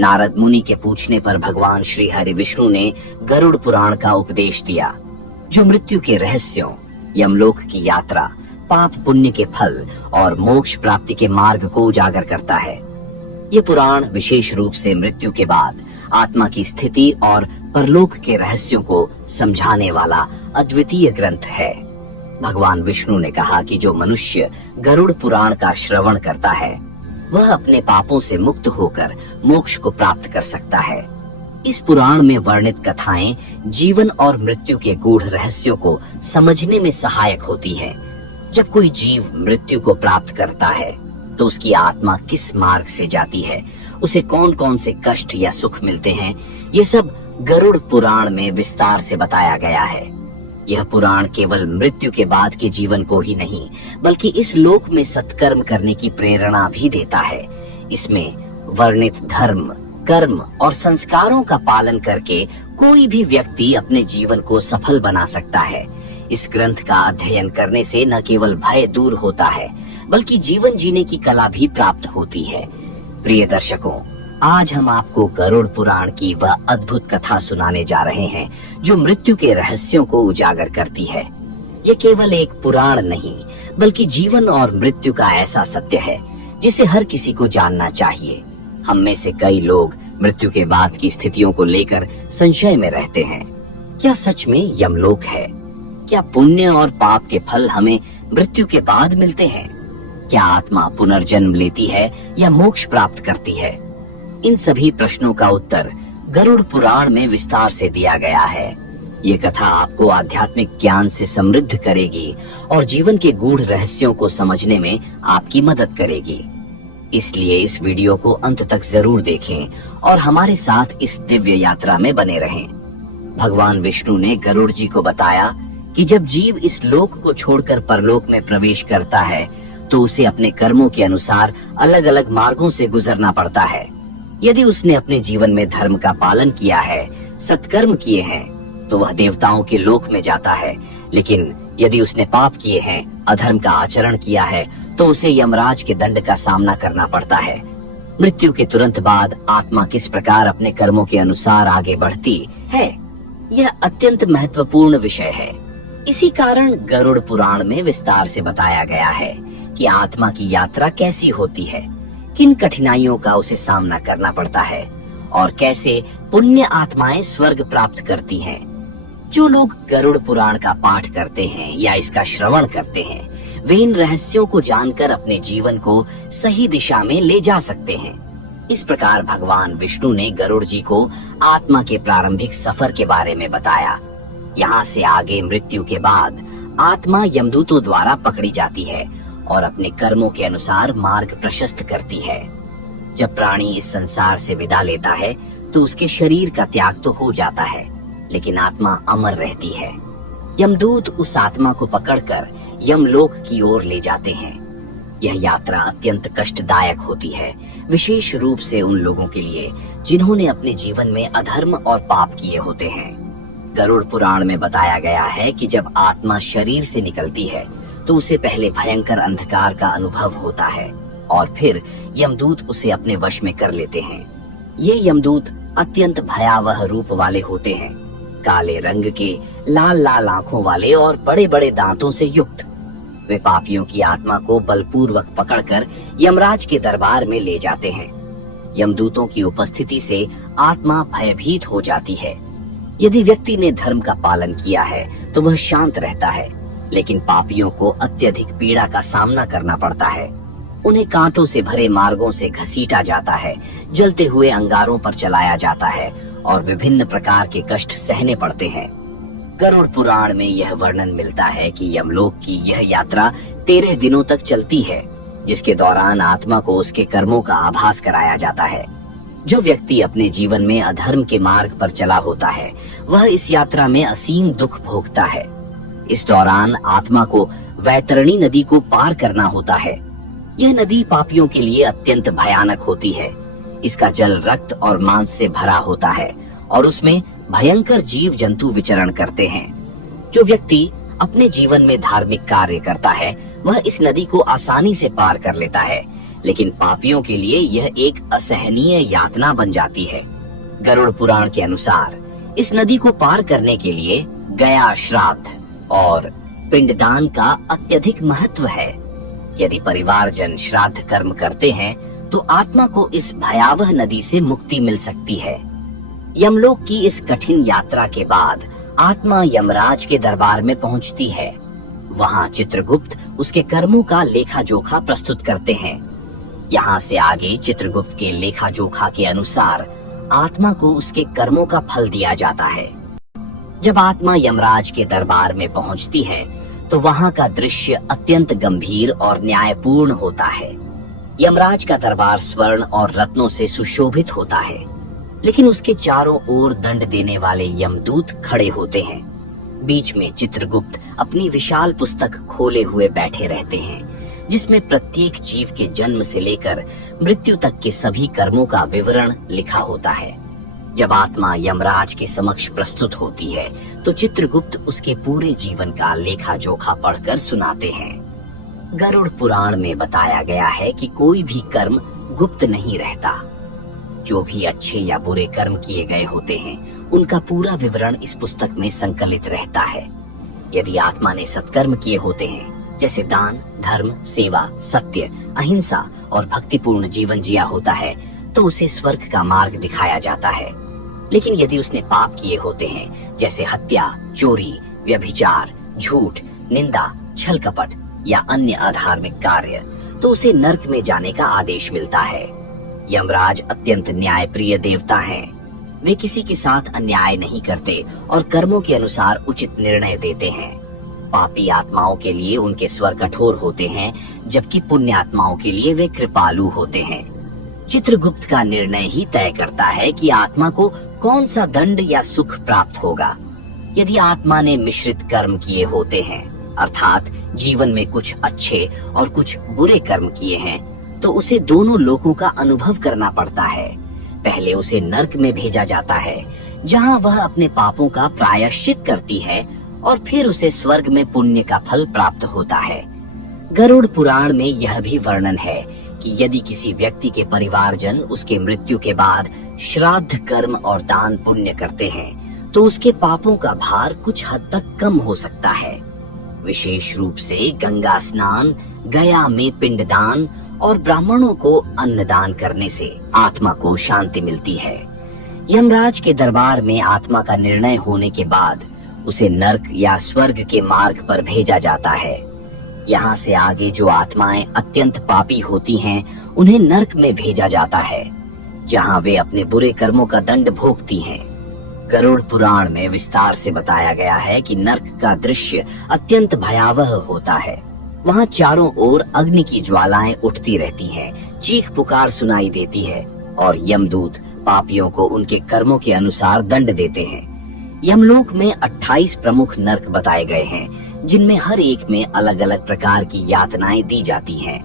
नारद मुनि के पूछने पर भगवान श्री हरि विष्णु ने गरुड़ पुराण का उपदेश दिया, जो मृत्यु के रहस्यों, यमलोक की यात्रा, पाप पुण्य के फल और मोक्ष प्राप्ति के मार्ग को उजागर करता है। ये पुराण विशेष रूप से मृत्यु के बाद आत्मा की स्थिति और परलोक के रहस्यों को समझाने वाला अद्वितीय ग्रंथ है। भगवान विष्णु ने कहा कि जो मनुष्य गरुड़ पुराण का श्रवण करता है वह अपने पापों से मुक्त होकर मोक्ष को प्राप्त कर सकता है। इस पुराण में वर्णित कथाएं जीवन और मृत्यु के गूढ़ रहस्यों को समझने में सहायक होती हैं। जब कोई जीव मृत्यु को प्राप्त करता है तो उसकी आत्मा किस मार्ग से जाती है, उसे कौन कौन से कष्ट या सुख मिलते हैं, ये सब गरुड़ पुराण में विस्तार से बताया गया है। यह पुराण केवल मृत्यु के बाद के जीवन को ही नहीं बल्कि इस लोक में सत्कर्म करने की प्रेरणा भी देता है। इसमें वर्णित धर्म, कर्म और संस्कारों का पालन करके कोई भी व्यक्ति अपने जीवन को सफल बना सकता है। इस ग्रंथ का अध्ययन करने से न केवल भय दूर होता है बल्कि जीवन जीने की कला भी प्राप्त होती है। प्रिय दर्शकों, आज हम आपको गरुड़ पुराण की वह अद्भुत कथा सुनाने जा रहे हैं जो मृत्यु के रहस्यों को उजागर करती है। ये केवल एक पुराण नहीं बल्कि जीवन और मृत्यु का ऐसा सत्य है जिसे हर किसी को जानना चाहिए। हम में से कई लोग मृत्यु के बाद की स्थितियों को लेकर संशय में रहते हैं। क्या सच में यमलोक है? क्या पुण्य और पाप के फल हमें मृत्यु के बाद मिलते हैं? क्या आत्मा पुनर्जन्म लेती है या मोक्ष प्राप्त करती है? इन सभी प्रश्नों का उत्तर गरुड़ पुराण में विस्तार से दिया गया है। ये कथा आपको आध्यात्मिक ज्ञान से समृद्ध करेगी और जीवन के गूढ़ रहस्यों को समझने में आपकी मदद करेगी। इसलिए इस वीडियो को अंत तक जरूर देखें और हमारे साथ इस दिव्य यात्रा में बने रहें। भगवान विष्णु ने गरुड़ जी को बताया कि जब जीव इस लोक को छोड़कर परलोक में प्रवेश करता है तो उसे अपने कर्मों के अनुसार अलग अलग मार्गों से गुजरना पड़ता है। यदि उसने अपने जीवन में धर्म का पालन किया है, सत्कर्म किए हैं, तो वह देवताओं के लोक में जाता है। लेकिन यदि उसने पाप किए हैं, अधर्म का आचरण किया है, तो उसे यमराज के दंड का सामना करना पड़ता है। मृत्यु के तुरंत बाद आत्मा किस प्रकार अपने कर्मों के अनुसार आगे बढ़ती है, यह अत्यंत महत्वपूर्ण विषय है। इसी कारण गरुड़ पुराण में विस्तार से बताया गया है कि आत्मा की यात्रा कैसी होती है, किन कठिनाइयों का उसे सामना करना पड़ता है और कैसे पुण्य आत्माएं स्वर्ग प्राप्त करती हैं। जो लोग गरुड़ पुराण का पाठ करते हैं या इसका श्रवण करते हैं, वे इन रहस्यों को जानकर अपने जीवन को सही दिशा में ले जा सकते हैं। इस प्रकार भगवान विष्णु ने गरुड़ जी को आत्मा के प्रारंभिक सफर के बारे में बताया। यहाँ से आगे मृत्यु के बाद आत्मा यमदूतों द्वारा पकड़ी जाती है और अपने कर्मों के अनुसार मार्ग प्रशस्त करती है। जब प्राणी इस संसार से विदा लेता है तो उसके शरीर का त्याग तो हो जाता है, लेकिन आत्मा अमर रहती है। यमदूत उस आत्मा को पकड़कर यमलोक की ओर ले जाते हैं। यह यात्रा अत्यंत कष्टदायक होती है, विशेष रूप से उन लोगों के लिए जिन्होंने अपने जीवन में अधर्म और पाप किए होते हैं। गरुड़ पुराण में बताया गया है कि जब आत्मा शरीर से निकलती है तो उसे पहले भयंकर अंधकार का अनुभव होता है और फिर यमदूत उसे अपने वश में कर लेते हैं। ये यमदूत अत्यंत भयावह रूप वाले होते हैं, काले रंग के, लाल लाल आंखों वाले और बड़े बड़े दांतों से युक्त। वे पापियों की आत्मा को बलपूर्वक पकड़कर यमराज के दरबार में ले जाते हैं। यमदूतों की उपस्थिति से आत्मा भयभीत हो जाती है। यदि व्यक्ति ने धर्म का पालन किया है तो वह शांत रहता है, लेकिन पापियों को अत्यधिक पीड़ा का सामना करना पड़ता है। उन्हें कांटों से भरे मार्गों से घसीटा जाता है, जलते हुए अंगारों पर चलाया जाता है और विभिन्न प्रकार के कष्ट सहने पड़ते हैं। गरुड़ पुराण में यह वर्णन मिलता है कि यमलोक की यह यात्रा 13 दिनों तक चलती है, जिसके दौरान आत्मा को उसके कर्मों का आभास कराया जाता है। जो व्यक्ति अपने जीवन में अधर्म के मार्ग पर चला होता है, वह इस यात्रा में असीम दुख भोगता है। इस दौरान आत्मा को वैतरणी नदी को पार करना होता है। यह नदी पापियों के लिए अत्यंत भयानक होती है। इसका जल रक्त और मांस से भरा होता है और उसमें भयंकर जीव जंतु विचरण करते हैं। जो व्यक्ति अपने जीवन में धार्मिक कार्य करता है, वह इस नदी को आसानी से पार कर लेता है, लेकिन पापियों के लिए यह एक असहनीय यातना बन जाती है। गरुड़ पुराण के अनुसार इस नदी को पार करने के लिए गया श्राद्ध और पिंडदान का अत्यधिक महत्व है। यदि परिवारजन श्राद्ध कर्म करते हैं तो आत्मा को इस भयावह नदी से मुक्ति मिल सकती है। यमलोक की इस कठिन यात्रा के बाद आत्मा यमराज के दरबार में पहुंचती है। वहां चित्रगुप्त उसके कर्मों का लेखा जोखा प्रस्तुत करते हैं। यहाँ से आगे चित्रगुप्त के लेखा जोखा के अनुसार आत्मा को उसके कर्मों का फल दिया जाता है। जब आत्मा यमराज के दरबार में पहुंचती है तो वहां का दृश्य अत्यंत गंभीर और न्यायपूर्ण होता है। यमराज का दरबार स्वर्ण और रत्नों से सुशोभित होता है, लेकिन उसके चारों ओर दंड देने वाले यमदूत खड़े होते हैं। बीच में चित्रगुप्त अपनी विशाल पुस्तक खोले हुए बैठे रहते हैं, जिसमें प्रत्येक जीव के जन्म से लेकर मृत्यु तक के सभी कर्मों का विवरण लिखा होता है। जब आत्मा यमराज के समक्ष प्रस्तुत होती है तो चित्रगुप्त उसके पूरे जीवन का लेखा जोखा पढ़कर सुनाते हैं। गरुड़ पुराण में बताया गया है कि कोई भी कर्म गुप्त नहीं रहता। जो भी अच्छे या बुरे कर्म किए गए होते हैं उनका पूरा विवरण इस पुस्तक में संकलित रहता है। यदि आत्मा ने सत्कर्म किए होते हैं, जैसे दान, धर्म, सेवा, सत्य, अहिंसा और भक्तिपूर्ण जीवन जिया होता है, तो उसे स्वर्ग का मार्ग दिखाया जाता है। लेकिन यदि उसने पाप किए होते हैं, जैसे हत्या, चोरी, व्यभिचार, झूठ, निंदा, छल कपट या अन्य अधार्मिक कार्य, तो उसे नरक में जाने का आदेश मिलता है। यमराज अत्यंत न्यायप्रिय देवता हैं। वे किसी के साथ अन्याय नहीं करते और कर्मों के अनुसार उचित निर्णय देते हैं। पापी आत्माओं के लिए उनके स्वर कठोर होते हैं, जबकि पुण्य आत्माओं के लिए वे कृपालु होते हैं। चित्रगुप्त का निर्णय ही तय करता है कि आत्मा को कौन सा दंड या सुख प्राप्त होगा। यदि आत्मा ने मिश्रित कर्म किए होते हैं, अर्थात जीवन में कुछ अच्छे और कुछ बुरे कर्म किए हैं, तो उसे दोनों लोकों का अनुभव करना पड़ता है। पहले उसे नरक में भेजा जाता है, जहां वह अपने पापों का प्रायश्चित करती है, और फिर उसे स्वर्ग में पुण्य का फल प्राप्त होता है। गरुड़ पुराण में यह भी वर्णन है कि यदि किसी व्यक्ति के परिवारजन उसके मृत्यु के बाद श्राद्ध कर्म और दान पुण्य करते हैं, तो उसके पापों का भार कुछ हद तक कम हो सकता है। विशेष रूप से गंगा स्नान, गया में पिंडदान और ब्राह्मणों को अन्नदान करने से आत्मा को शांति मिलती है। यमराज के दरबार में आत्मा का निर्णय होने के बाद उसे नरक या स्वर्ग के मार्ग पर भेजा जाता है। यहाँ से आगे जो आत्माएं अत्यंत पापी होती हैं, उन्हें नरक में भेजा जाता है, जहाँ वे अपने बुरे कर्मों का दंड भोगती हैं। गरुड़ पुराण में विस्तार से बताया गया है कि नरक का दृश्य अत्यंत भयावह होता है। वहाँ चारों ओर अग्नि की ज्वालाएं उठती रहती हैं, चीख पुकार सुनाई देती है और यमदूत पापियों को उनके कर्मों के अनुसार दंड देते हैं। यमलोक में 28 प्रमुख नरक बताए गए हैं, जिनमें हर एक में अलग अलग प्रकार की यातनाएं दी जाती हैं।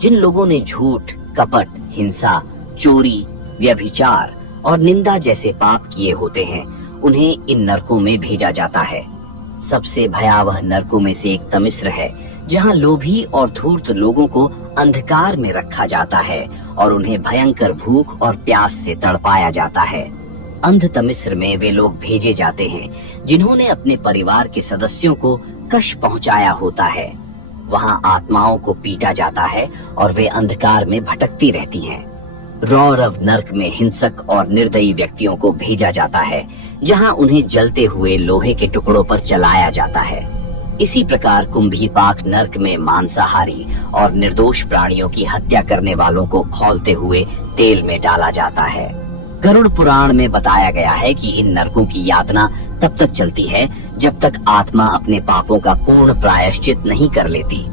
जिन लोगों ने झूठ, कपट, हिंसा, चोरी, व्यभिचार और निंदा जैसे पाप किए होते हैं, उन्हें इन नरकों में भेजा जाता है। सबसे भयावह नरकों में से एक तमिस्र है, जहां लोभी और धूर्त लोगों को अंधकार में रखा जाता है और उन्हें भयंकर भूख और प्यास से तड़पाया जाता है। अंध तमिस्र में वे लोग भेजे जाते हैं जिन्होंने अपने परिवार के सदस्यों को कष्ट पहुंचाया होता है। वहां आत्माओं को पीटा जाता है और वे अंधकार में भटकती रहती हैं। रौरव नरक में हिंसक और निर्दयी व्यक्तियों को भेजा जाता है, जहां उन्हें जलते हुए लोहे के टुकड़ों पर जलाया जाता है। इसी प्रकार कुंभीपाक नरक में मांसाहारी और निर्दोष प्राणियों की हत्या करने वालों को खौलते हुए तेल में डाला जाता है। गरुड़ पुराण में बताया गया है कि इन नरकों की यातना तब तक चलती है जब तक आत्मा अपने पापों का पूर्ण प्रायश्चित नहीं कर लेती।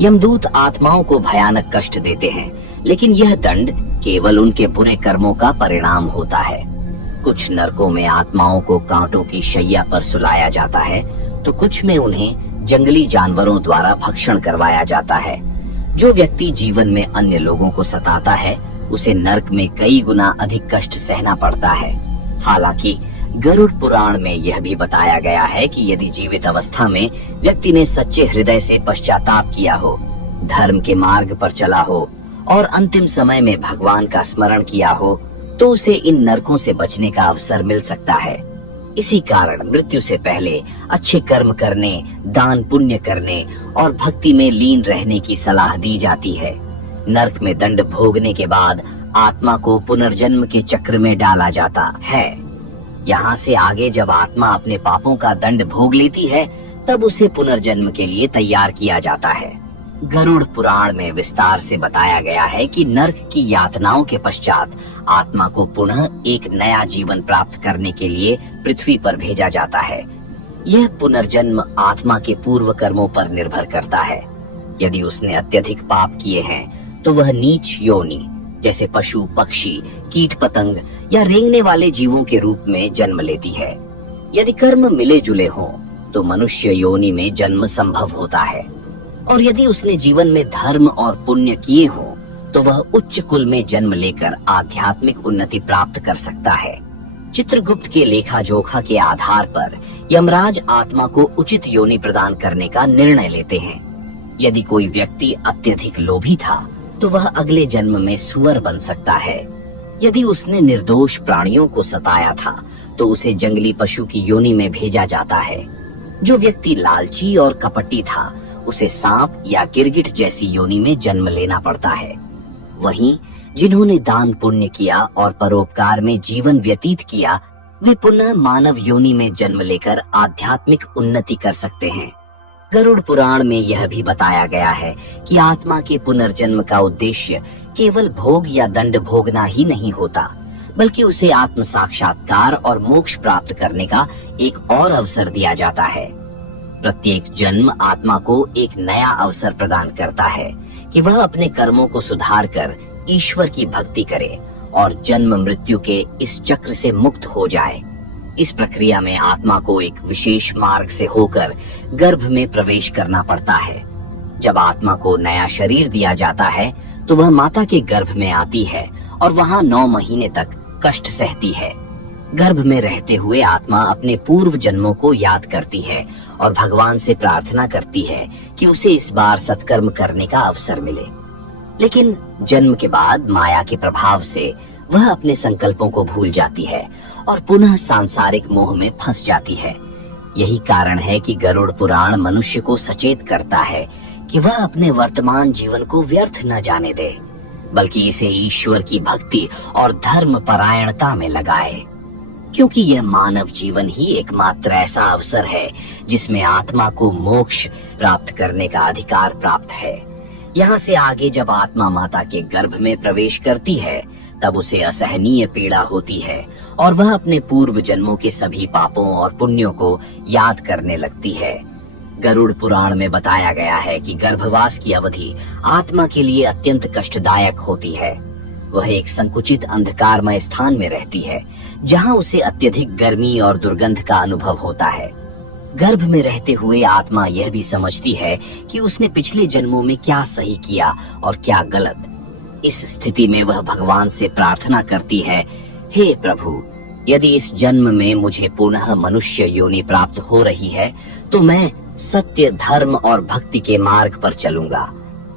यमदूत आत्माओं को भयानक कष्ट देते हैं, लेकिन यह दंड केवल उनके बुरे कर्मों का परिणाम होता है। कुछ नरकों में आत्माओं को कांटों की शैया पर सुलाया जाता है, तो कुछ में उन्हें जंगली जानवरों द्वारा भक्षण करवाया जाता है। जो व्यक्ति जीवन में अन्य लोगों को सताता है, उसे नरक में कई गुना अधिक कष्ट सहना पड़ता है। हालांकि गरुड़ पुराण में यह भी बताया गया है कि यदि जीवित अवस्था में व्यक्ति ने सच्चे हृदय से पश्चाताप किया हो, धर्म के मार्ग पर चला हो और अंतिम समय में भगवान का स्मरण किया हो तो उसे इन नरकों से बचने का अवसर मिल सकता है। इसी कारण मृत्यु से पहले अच्छे कर्म करने, दान पुण्य करने और भक्ति में लीन रहने की सलाह दी जाती है। नरक में दंड भोगने के बाद आत्मा को पुनर्जन्म के चक्र में डाला जाता है। यहाँ से आगे जब आत्मा अपने पापों का दंड भोग लेती है तब उसे पुनर्जन्म के लिए तैयार किया जाता है। गरुड़ पुराण में विस्तार से बताया गया है कि नरक की यातनाओं के पश्चात आत्मा को पुनः एक नया जीवन प्राप्त करने के लिए पृथ्वी पर भेजा जाता है। यह पुनर्जन्म आत्मा के पूर्व कर्मों पर निर्भर करता है। यदि उसने अत्यधिक पाप किए हैं तो वह नीच योनि जैसे पशु, पक्षी, कीट पतंग या रेंगने वाले जीवों के रूप में जन्म लेती है। यदि कर्म मिले जुले हों तो मनुष्य योनि में जन्म संभव होता है, और यदि उसने जीवन में धर्म और पुण्य किए हों तो वह उच्च कुल में जन्म लेकर आध्यात्मिक उन्नति प्राप्त कर सकता है। चित्रगुप्त के लेखा जोखा के आधार पर यमराज आत्मा को उचित योनि प्रदान करने का निर्णय लेते हैं। यदि कोई व्यक्ति अत्यधिक लोभी था तो वह अगले जन्म में सुअर बन सकता है। यदि उसने निर्दोष प्राणियों को सताया था तो उसे जंगली पशु की योनि में भेजा जाता है। जो व्यक्ति लालची और कपटी था उसे सांप या गिरगिट जैसी योनि में जन्म लेना पड़ता है। वहीं जिन्होंने दान पुण्य किया और परोपकार में जीवन व्यतीत किया वे पुनः मानव योनि में जन्म लेकर आध्यात्मिक उन्नति कर सकते हैं। गरुड़ पुराण में यह भी बताया गया है कि आत्मा के पुनर्जन्म का उद्देश्य केवल भोग या दंड भोगना ही नहीं होता, बल्कि उसे आत्म साक्षात्कार और मोक्ष प्राप्त करने का एक और अवसर दिया जाता है। प्रत्येक जन्म आत्मा को एक नया अवसर प्रदान करता है कि वह अपने कर्मों को सुधार कर ईश्वर की भक्ति करे और जन्म मृत्यु के इस चक्र से मुक्त हो जाए। इस प्रक्रिया में आत्मा को एक विशेष मार्ग से होकर गर्भ में प्रवेश करना पड़ता है। जब आत्मा को नया शरीर दिया जाता है तो वह माता के गर्भ में आती है और वहां 9 महीने तक कष्ट सहती है। गर्भ में रहते हुए आत्मा अपने पूर्व जन्मों को याद करती है और भगवान से प्रार्थना करती है कि उसे इस बार सत्कर्म करने का अवसर मिले। लेकिन जन्म के बाद माया के प्रभाव से वह अपने संकल्पों को भूल जाती है और पुनः सांसारिक मोह में फंस जाती है। यही कारण है कि गरुड़ पुराण मनुष्य को सचेत करता है कि वह अपने वर्तमान जीवन को व्यर्थ न जाने दे, बल्कि इसे ईश्वर की भक्ति और धर्म परायणता में लगाए, क्योंकि यह मानव जीवन ही एकमात्र ऐसा अवसर है जिसमें आत्मा को मोक्ष प्राप्त करने का अधिकार प्राप्त है। यहाँ से आगे जब आत्मा माता के गर्भ में प्रवेश करती है तब उसे असहनीय पीड़ा होती है और वह अपने पूर्व जन्मों के सभी पापों और पुण्यों को याद करने लगती है। गरुड़ पुराण में बताया गया है कि गर्भवास की अवधि आत्मा के लिए अत्यंत कष्टदायक होती है। वह एक संकुचित अंधकारमय स्थान में रहती है जहां उसे अत्यधिक गर्मी और दुर्गंध का अनुभव होता है। गर्भ में रहते हुए आत्मा यह भी समझती है कि उसने पिछले जन्मों में क्या सही किया और क्या गलत। इस स्थिति में वह भगवान से प्रार्थना करती है, हे प्रभु, यदि इस जन्म में मुझे पुनः मनुष्य योनि प्राप्त हो रही है तो मैं सत्य, धर्म और भक्ति के मार्ग पर चलूंगा।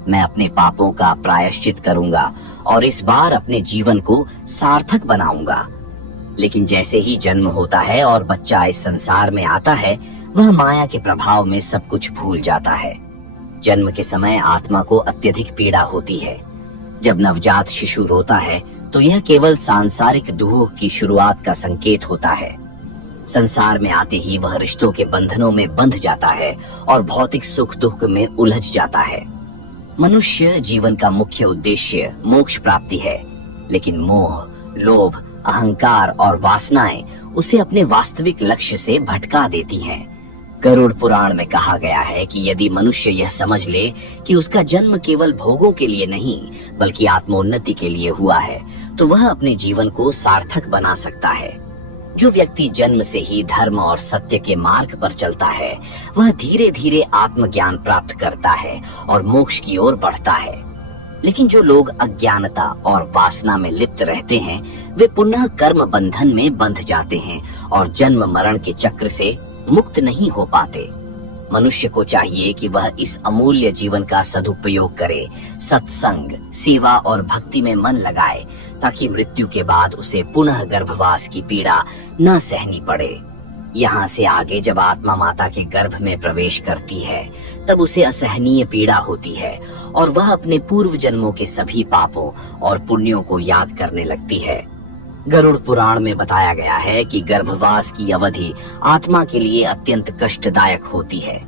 मैं अपने पापों का प्रायश्चित करूंगा और इस बार अपने जीवन को सार्थक बनाऊंगा। लेकिन जैसे ही जन्म होता है और बच्चा इस संसार में आता है वह माया के प्रभाव में सब कुछ भूल जाता है। जन्म के समय आत्मा को अत्यधिक पीड़ा होती है। जब नवजात शिशु रोता है तो यह केवल सांसारिक दुख की शुरुआत का संकेत होता है। संसार में आते ही वह रिश्तों के बंधनों में बंध जाता है और भौतिक सुख दुख में उलझ जाता है। मनुष्य जीवन का मुख्य उद्देश्य मोक्ष प्राप्ति है, लेकिन मोह, लोभ, अहंकार और वासनाएं उसे अपने वास्तविक लक्ष्य से भटका देती हैं। गरुड़ पुराण में कहा गया है कि यदि मनुष्य यह समझ ले कि उसका जन्म केवल भोगों के लिए नहीं बल्कि आत्मोन्नति के लिए हुआ है तो वह अपने जीवन को सार्थक बना सकता है। जो व्यक्ति जन्म से ही धर्म और सत्य के मार्ग पर चलता है वह धीरे धीरे आत्मज्ञान प्राप्त करता है और मोक्ष की ओर बढ़ता है। लेकिन जो लोग अज्ञानता और वासना में लिप्त रहते हैं वे पुनः कर्म बंधन में बंध जाते हैं और जन्म मरण के चक्र से मुक्त नहीं हो पाते। मनुष्य को चाहिए कि वह इस अमूल्य जीवन का सदुपयोग करे, सत्संग, सेवा और भक्ति में मन लगाए, ताकि मृत्यु के बाद उसे पुनः गर्भवास की पीड़ा न सहनी पड़े। यहाँ से आगे जब आत्मा माता के गर्भ में प्रवेश करती है, तब उसे असहनीय पीड़ा होती है और वह अपने पूर्व जन्मों के सभी पापों और पुण्यों को याद करने लगती है। गरुड़ पुराण में बताया गया है कि गर्भवास की अवधि आत्मा के लिए अत्यंत कष्टदायक होती है।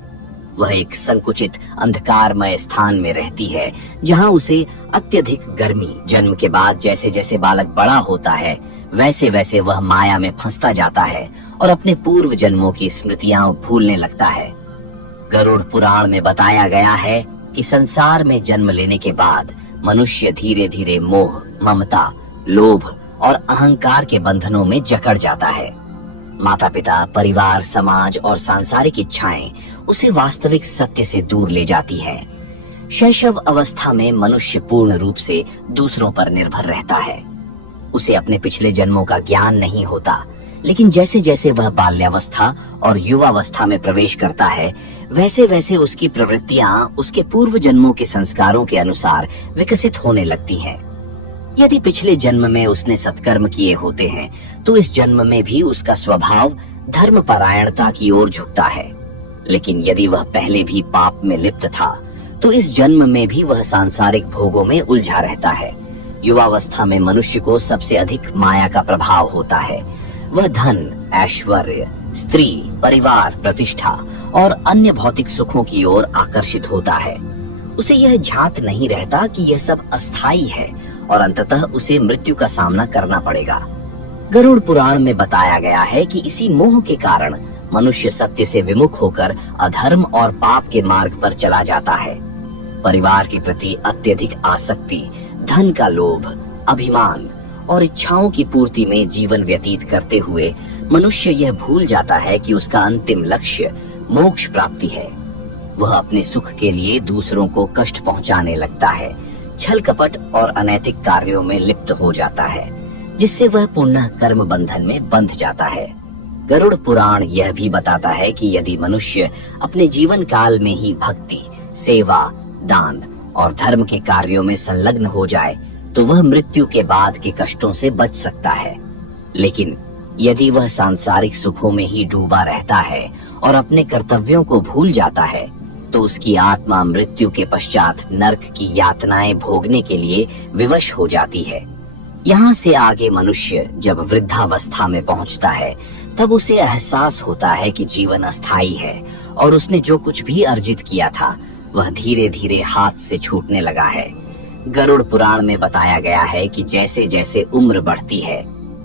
वह एक संकुचित अंधकारमय स्थान में रहती है, जहाँ उसे अत्यधिक गर्मी, जन्म के बाद जैसे जैसे बालक बड़ा होता है वैसे वैसे वह माया में फंसता जाता है और अपने पूर्व जन्मों की स्मृतियां भूलने लगता है। गरुड़ पुराण में बताया गया है कि संसार में जन्म लेने के बाद मनुष्य धीरे धीरे मोह, ममता, लोभ और अहंकार के बंधनों में जकड़ जाता है। माता पिता, परिवार, समाज और सांसारिक इच्छाएं उसे वास्तविक सत्य से दूर ले जाती हैं। शैशव अवस्था में मनुष्य पूर्ण रूप से दूसरों पर निर्भर रहता है। उसे अपने पिछले जन्मों का ज्ञान नहीं होता, लेकिन जैसे जैसे वह बाल्यावस्था और युवावस्था में प्रवेश करता है, वैसे वैसे उसकी प्रवृत्तियां उसके पूर्व जन्मों के संस्कारों के अनुसार विकसित होने लगती हैं। यदि पिछले जन्म में उसने सत्कर्म किए होते हैं, तो इस जन्म में भी उसका स्वभाव धर्मपरायणता की ओर झुकता है। लेकिन यदि वह पहले भी पाप में लिप्त था, तो इस जन्म में भी वह सांसारिक भोगों में उलझा रहता है। युवावस्था में मनुष्य को सबसे अधिक माया का प्रभाव होता है। वह धन, ऐश्वर्य, स्त्री, परिवार, प्रतिष्ठा और अन्य भौतिक सुखों की ओर आकर्षित होता है। उसे यह ज्ञात नहीं रहता कि यह सब अस्थायी है और अंततः उसे मृत्यु का सामना करना पड़ेगा। गरुड़ पुराण में बताया गया है कि इसी मोह के कारण मनुष्य सत्य से विमुख होकर अधर्म और पाप के मार्ग पर चला जाता है। परिवार के प्रति अत्यधिक आसक्ति, धन का लोभ, अभिमान और इच्छाओं की पूर्ति में जीवन व्यतीत करते हुए मनुष्य यह भूल जाता है कि उसका अंतिम लक्ष्य मोक्ष प्राप्ति है। वह अपने सुख के लिए दूसरों को कष्ट पहुंचाने लगता है, छल कपट और अनैतिक कार्यों में लिप्त हो जाता है, जिससे वह पुनः कर्म बंधन में बंध जाता है। गरुड़ पुराण यह भी बताता है कि यदि मनुष्य अपने जीवन काल में ही भक्ति, सेवा, दान और धर्म के कार्यों में संलग्न हो जाए, तो वह मृत्यु के बाद के कष्टों से बच सकता है। लेकिन यदि वह सांसारिक सुखों में ही डूबा रहता है और अपने कर्तव्यों को भूल जाता है, तो उसकी आत्मा मृत्यु के पश्चात नरक की यातनाएं भोगने के लिए विवश हो जाती है। यहाँ से आगे मनुष्य जब वृद्धावस्था में पहुंचता है, तब उसे एहसास होता है कि जीवन अस्थायी है और उसने जो कुछ भी अर्जित किया था वह धीरे धीरे हाथ से छूटने लगा है। गरुड़ पुराण में बताया गया है कि जैसे जैसे उम्र बढ़ती है,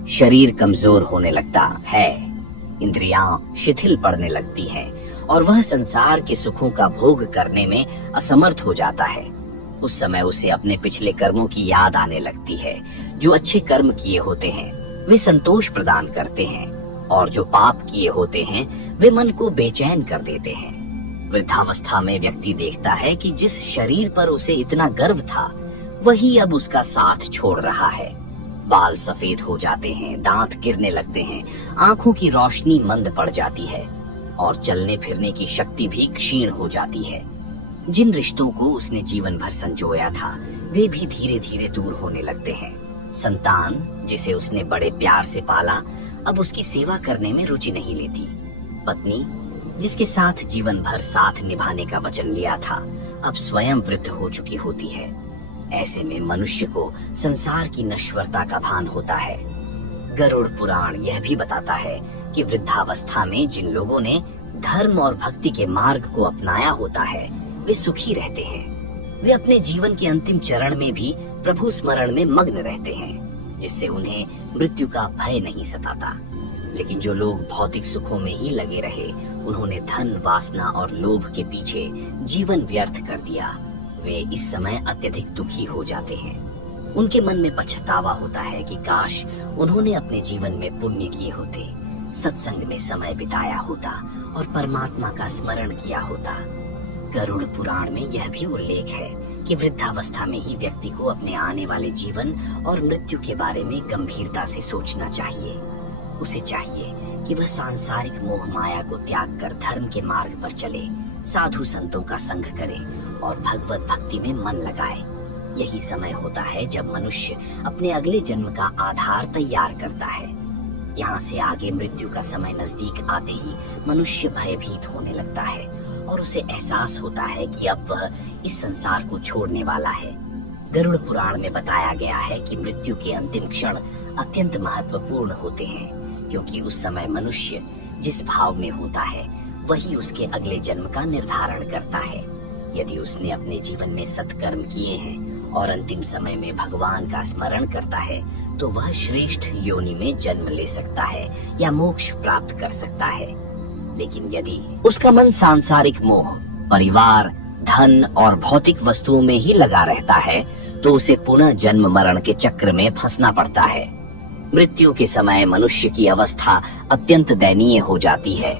शरीर कमजोर होने लगता है, इंद्रियां शिथिल पड़ने लगती हैं और वह संसार के सुखों का भोग करने में असमर्थ हो जाता है। उस समय उसे अपने पिछले कर्मों की याद आने लगती है। जो अच्छे कर्म किए होते हैं वे संतोष प्रदान करते हैं और जो पाप किए होते हैं वे मन को बेचैन कर देते हैं। वृद्धावस्था में व्यक्ति देखता है कि जिस शरीर पर उसे इतना गर्व था, वही अब उसका साथ छोड़ रहा है। बाल सफेद हो जाते हैं, दांत गिरने लगते हैं, आंखों की रोशनी मंद पड़ जाती है और चलने फिरने की शक्ति भी क्षीण हो जाती है। जिन रिश्तों को उसने जीवन भर संजोया था, वे भी धीरे धीरे दूर होने लगते हैं। संतान, जिसे उसने बड़े प्यार से पाला, अब उसकी सेवा करने में रुचि नहीं लेती। पत्नी, जिसके साथ जीवन भर साथ निभाने का वचन लिया था, अब स्वयं वृद्ध हो चुकी होती है। ऐसे में मनुष्य को संसार की नश्वरता का भान होता है। गरुड़ पुराण यह भी बताता है कि वृद्धावस्था में जिन लोगों ने धर्म और भक्ति के मार्ग को अपनाया होता है, वे सुखी रहते हैं। वे अपने जीवन के अंतिम चरण में भी प्रभु स्मरण में मग्न रहते हैं, जिससे उन्हें मृत्यु का भय नहीं सताता। लेकिन जो लोग भौतिक सुखों में ही लगे रहे, उन्होंने धन, वासना और लोभ के पीछे जीवन व्यर्थ कर दिया, वे इस समय अत्यधिक दुखी हो जाते हैं। उनके मन में पछतावा होता है कि काश उन्होंने अपने जीवन में पुण्य किए होते, सत्संग में समय बिताया होता और परमात्मा का स्मरण किया होता। गरुड़ पुराण में यह भी उल्लेख है कि वृद्धावस्था में ही व्यक्ति को अपने आने वाले जीवन और मृत्यु के बारे में गंभीरता से सोचना चाहिए। उसे चाहिए कि वह सांसारिक मोह माया को त्याग कर धर्म के मार्ग पर चले साधु संतों का संग करे और भगवत भक्ति में मन लगाए। यही समय होता है जब मनुष्य अपने अगले जन्म का आधार तैयार करता है। यहाँ से आगे मृत्यु का समय नजदीक आते ही मनुष्य भयभीत होने लगता है और उसे एहसास होता है कि अब वह इस संसार को छोड़ने वाला है। गरुड़ पुराण में बताया गया है कि मृत्यु के अंतिम क्षण अत्यंत महत्वपूर्ण होते हैं, क्योंकि उस समय मनुष्य जिस भाव में होता है वही उसके अगले जन्म का निर्धारण करता है। यदि उसने अपने जीवन में सत्कर्म किए हैं और अंतिम समय में भगवान का स्मरण करता है तो वह श्रेष्ठ योनि में जन्म ले सकता है या मोक्ष प्राप्त कर सकता है। लेकिन यदि उसका मन सांसारिक मोह, परिवार, धन और भौतिक वस्तुओं में ही लगा रहता है तो उसे पुनः जन्म मरण के चक्र में फंसना पड़ता है। मृत्यु के समय मनुष्य की अवस्था अत्यंत दयनीय हो जाती है।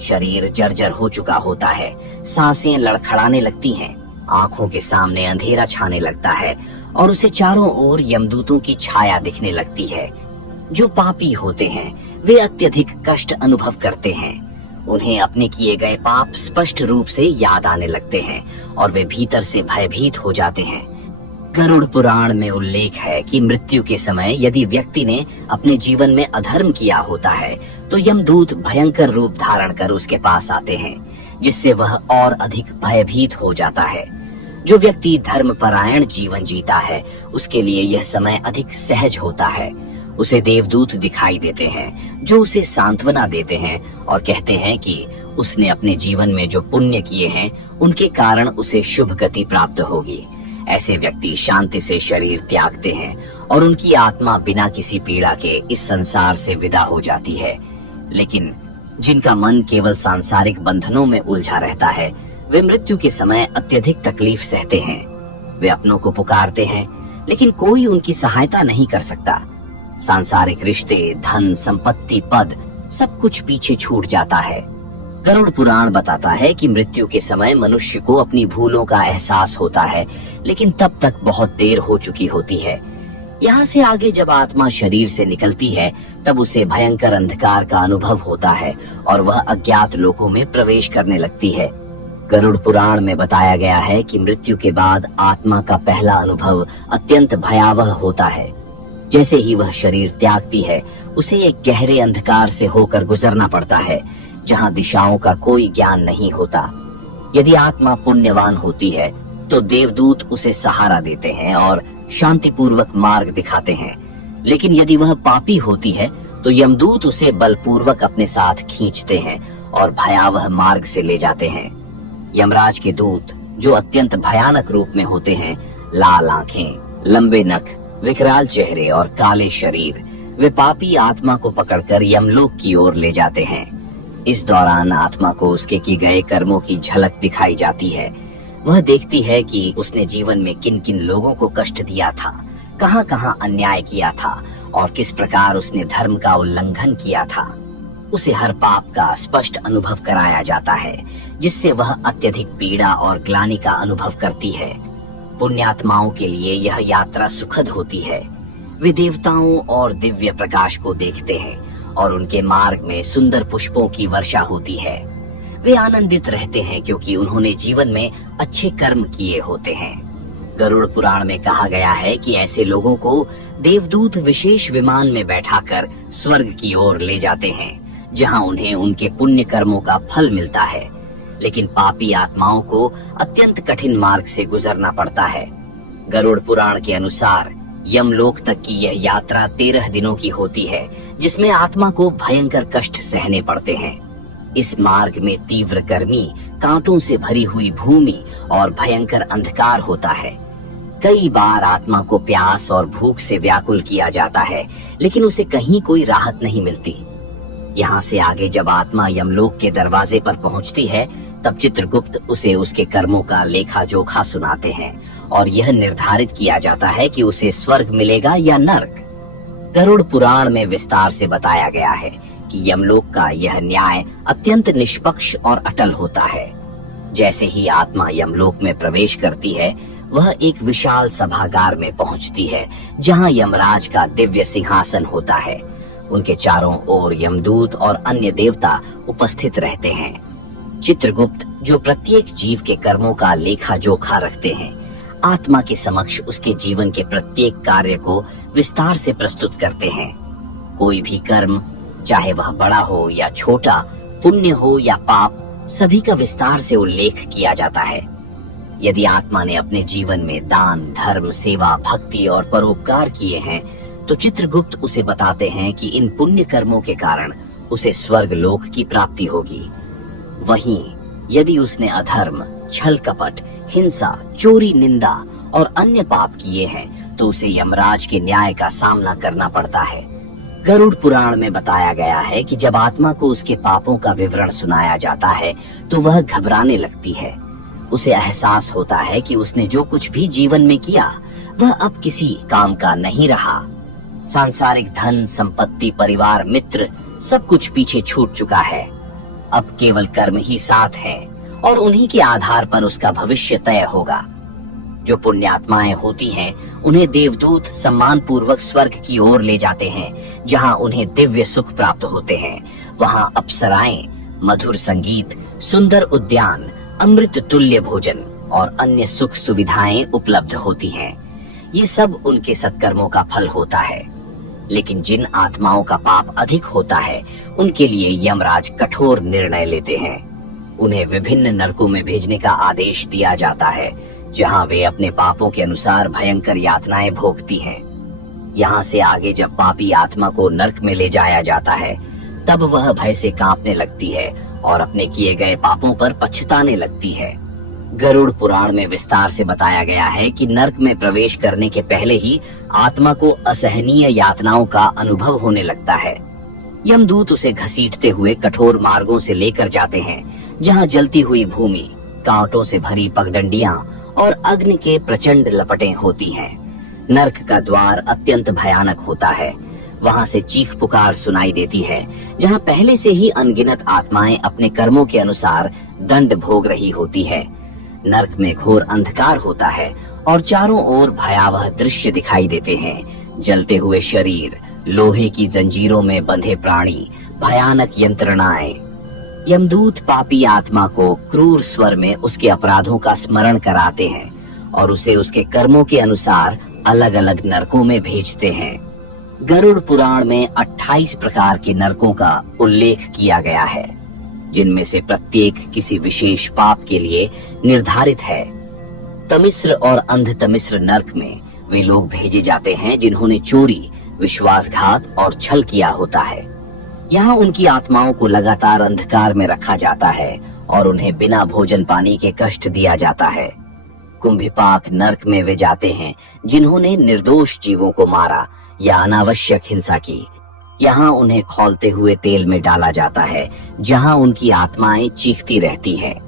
शरीर जर्जर हो चुका होता है, सांसें लड़खड़ाने लगती हैं, आंखों के सामने अंधेरा छाने लगता है और उसे चारों ओर यमदूतों की छाया दिखने लगती है। जो पापी होते हैं वे अत्यधिक कष्ट अनुभव करते हैं। उन्हें अपने किए गए पाप स्पष्ट रूप से याद आने लगते हैं और वे भीतर से भयभीत हो जाते हैं। गरुड़ पुराण में उल्लेख है कि मृत्यु के समय यदि व्यक्ति ने अपने जीवन में अधर्म किया होता है तो यमदूत भयंकर रूप धारण कर उसके पास आते हैं, जिससे वह और अधिक भयभीत हो जाता है। जो व्यक्ति धर्मपरायण जीवन जीता है उसके लिए यह समय अधिक सहज होता है। उसे देवदूत दिखाई देते हैं जो उसे सांत्वना देते हैं और कहते हैं कि उसने अपने जीवन में जो पुण्य किए हैं उनके कारण उसे शुभ गति प्राप्त होगी। ऐसे व्यक्ति शांति से शरीर त्यागते हैं और उनकी आत्मा बिना किसी पीड़ा के इस संसार से विदा हो जाती है। लेकिन जिनका मन केवल सांसारिक बंधनों में उलझा रहता है वे मृत्यु के समय अत्यधिक तकलीफ सहते हैं। वे अपनों को पुकारते हैं लेकिन कोई उनकी सहायता नहीं कर सकता। सांसारिक रिश्ते, धन, संपत्ति, पद सब कुछ पीछे छूट जाता है। गरुड़ पुराण बताता है कि मृत्यु के समय मनुष्य को अपनी भूलों का एहसास होता है, लेकिन तब तक बहुत देर हो चुकी होती है। यहाँ से आगे जब आत्मा शरीर से निकलती है तब उसे भयंकर अंधकार का अनुभव होता है और वह अज्ञात लोकों में प्रवेश करने लगती है। गरुड़ पुराण में बताया गया है कि मृत्यु के बाद आत्मा का पहला अनुभव अत्यंत भयावह होता है। जैसे ही वह शरीर त्यागती है उसे एक गहरे अंधकार से होकर गुजरना पड़ता है जहाँ दिशाओं का कोई ज्ञान नहीं होता। यदि आत्मा पुण्यवान होती है तो देवदूत उसे सहारा देते हैं और शांतिपूर्वक मार्ग दिखाते हैं, लेकिन यदि वह पापी होती है तो यमदूत उसे बलपूर्वक अपने साथ खींचते हैं और भयावह मार्ग से ले जाते हैं। यमराज के दूत जो अत्यंत भयानक रूप में होते हैं, लाल आंखें, लंबे नख, विकराल चेहरे और काले शरीर, वे पापी आत्मा को पकड़कर यमलोक की ओर ले जाते हैं। इस दौरान आत्मा को उसके किए गए कर्मों की झलक दिखाई जाती है। वह देखती है कि उसने जीवन में किन किन लोगों को कष्ट दिया था, कहां कहां अन्याय किया था और किस प्रकार उसने धर्म का उल्लंघन किया था। उसे हर पाप का स्पष्ट अनुभव कराया जाता है, जिससे वह अत्यधिक पीड़ा और ग्लानि का अनुभव करती है। पुण्यात्माओं के लिए यह यात्रा सुखद होती है। वे देवताओं और दिव्य प्रकाश को देखते हैं और उनके मार्ग में सुंदर पुष्पों की वर्षा होती है। वे आनंदित रहते हैं क्योंकि उन्होंने जीवन में अच्छे कर्म किए होते हैं। गरुड़ पुराण में कहा गया है कि ऐसे लोगों को देवदूत विशेष विमान में बैठाकर स्वर्ग की ओर ले जाते हैं, जहां उन्हें उनके पुण्य कर्मों का फल मिलता है। लेकिन पापी आत्माओं को अत्यंत कठिन मार्ग से गुजरना पड़ता है। गरुड़ पुराण के अनुसार यमलोक तक की यह यात्रा 13 दिनों की होती है, जिसमें आत्मा को भयंकर कष्ट सहने पड़ते हैं। इस मार्ग में तीव्र गर्मी, कांटों से भरी हुई भूमि और भयंकर अंधकार होता है। कई बार आत्मा को प्यास और भूख से व्याकुल किया जाता है, लेकिन उसे कहीं कोई राहत नहीं मिलती। यहाँ से आगे जब आत्मा यमलोक के दरवाजे पर पहुँचती है तब चित्रगुप्त उसे उसके कर्मों का लेखा जोखा सुनाते हैं और यह निर्धारित किया जाता है कि उसे स्वर्ग मिलेगा या नर्क। गरुड़ पुराण में विस्तार से बताया गया है कि यमलोक का यह न्याय अत्यंत निष्पक्ष और अटल होता है। जैसे ही आत्मा यमलोक में प्रवेश करती है वह एक विशाल सभागार में पहुंचती है, जहां यमराज का दिव्य सिंहासन होता है। उनके चारों ओर यमदूत और अन्य देवता उपस्थित रहते हैं। चित्रगुप्त, जो प्रत्येक जीव के कर्मों का लेखा जोखा रखते हैं, आत्मा के समक्ष उसके जीवन के प्रत्येक कार्य को विस्तार से प्रस्तुत करते हैं। कोई भी कर्म, चाहे वह बड़ा हो या छोटा, पुण्य हो या पाप, सभी का विस्तार से उल्लेख किया जाता है। यदि आत्मा ने अपने जीवन में दान, धर्म, सेवा, भक्ति और परोपकार किए हैं, तो चित्रगुप्त उसे बताते हैं कि इन पुण्य कर्मों के कारण उसे स्वर्ग लोक की प्राप्ति होगी। वहीं यदि उसने अधर्म, छल कपट, हिंसा, चोरी, निंदा और अन्य पाप किए हैं, तो उसे यमराज के न्याय का सामना करना पड़ता है। गरुड़ पुराण में बताया गया है कि जब आत्मा को उसके पापों का विवरण सुनाया जाता है, तो वह घबराने लगती है। उसे एहसास होता है कि उसने जो कुछ भी जीवन में किया, वह अब किसी काम का नहीं रहा। सांसारिक धन, संपत्ति, परिवार, मित्र, सब कुछ पीछे छूट चुका है। अब केवल कर्म ही साथ है और उन्हीं के आधार पर उसका भविष्य तय होगा। जो पुण्यात्माएं होती हैं, उन्हें देवदूत सम्मान पूर्वक स्वर्ग की ओर ले जाते हैं, जहां उन्हें दिव्य सुख प्राप्त होते हैं। वहां अप्सराएं, मधुर संगीत, सुंदर उद्यान, अमृत तुल्य भोजन और अन्य सुख सुविधाएं उपलब्ध होती हैं। ये सब उनके सत्कर्मों का फल होता है। लेकिन जिन आत्माओं का पाप अधिक होता है, उनके लिए यमराज कठोर निर्णय लेते हैं। उन्हें विभिन्न नरकों में भेजने का आदेश दिया जाता है, जहां वे अपने पापों के अनुसार भयंकर यातनाएं भोगती हैं। यहाँ से आगे जब पापी आत्मा को नरक में ले जाया जाता है, तब वह भय से कांपने लगती है और अपने किए गए पापों पर पछताने लगती है। गरुड़ पुराण में विस्तार से बताया गया है कि नरक में प्रवेश करने के पहले ही आत्मा को असहनीय यातनाओं का अनुभव होने लगता है। यमदूत उसे घसीटते हुए कठोर मार्गों से लेकर जाते हैं, जहां जलती हुई भूमि, कांटों से भरी पगडंडियां और अग्नि के प्रचंड लपटें होती हैं। नरक का द्वार अत्यंत भयानक होता है। वहां से चीख पुकार सुनाई देती है, जहां पहले से ही अनगिनत आत्माएं अपने कर्मों के अनुसार दंड भोग रही होती है। नरक में घोर अंधकार होता है और चारों ओर भयावह दृश्य दिखाई देते हैं। जलते हुए शरीर, लोहे की जंजीरों में बंधे प्राणी, भयानक यंत्रणाएं। यमदूत पापी आत्मा को क्रूर स्वर में उसके अपराधों का स्मरण कराते हैं और उसे उसके कर्मों के अनुसार अलग अलग नरकों में भेजते हैं। गरुड़ पुराण में 28 प्रकार के नरकों का उल्लेख किया गया है, जिनमें से प्रत्येक किसी विशेष पाप के लिए निर्धारित है। तमिश्र और अंधतमिश्र नरक में वे लोग भेजे जाते हैं जिन्होंने चोरी, विश्वासघात और छल किया होता है। यहाँ उनकी आत्माओं को लगातार अंधकार में रखा जाता है और उन्हें बिना भोजन पानी के कष्ट दिया जाता है। कुंभिपाक नरक में वे जाते हैं जिन्होंने निर्दोष जीवों को मारा या अनावश्यक हिंसा की। यहाँ उन्हें खौलते हुए तेल में डाला जाता है, जहाँ उनकी आत्माएं चीखती रहती हैं।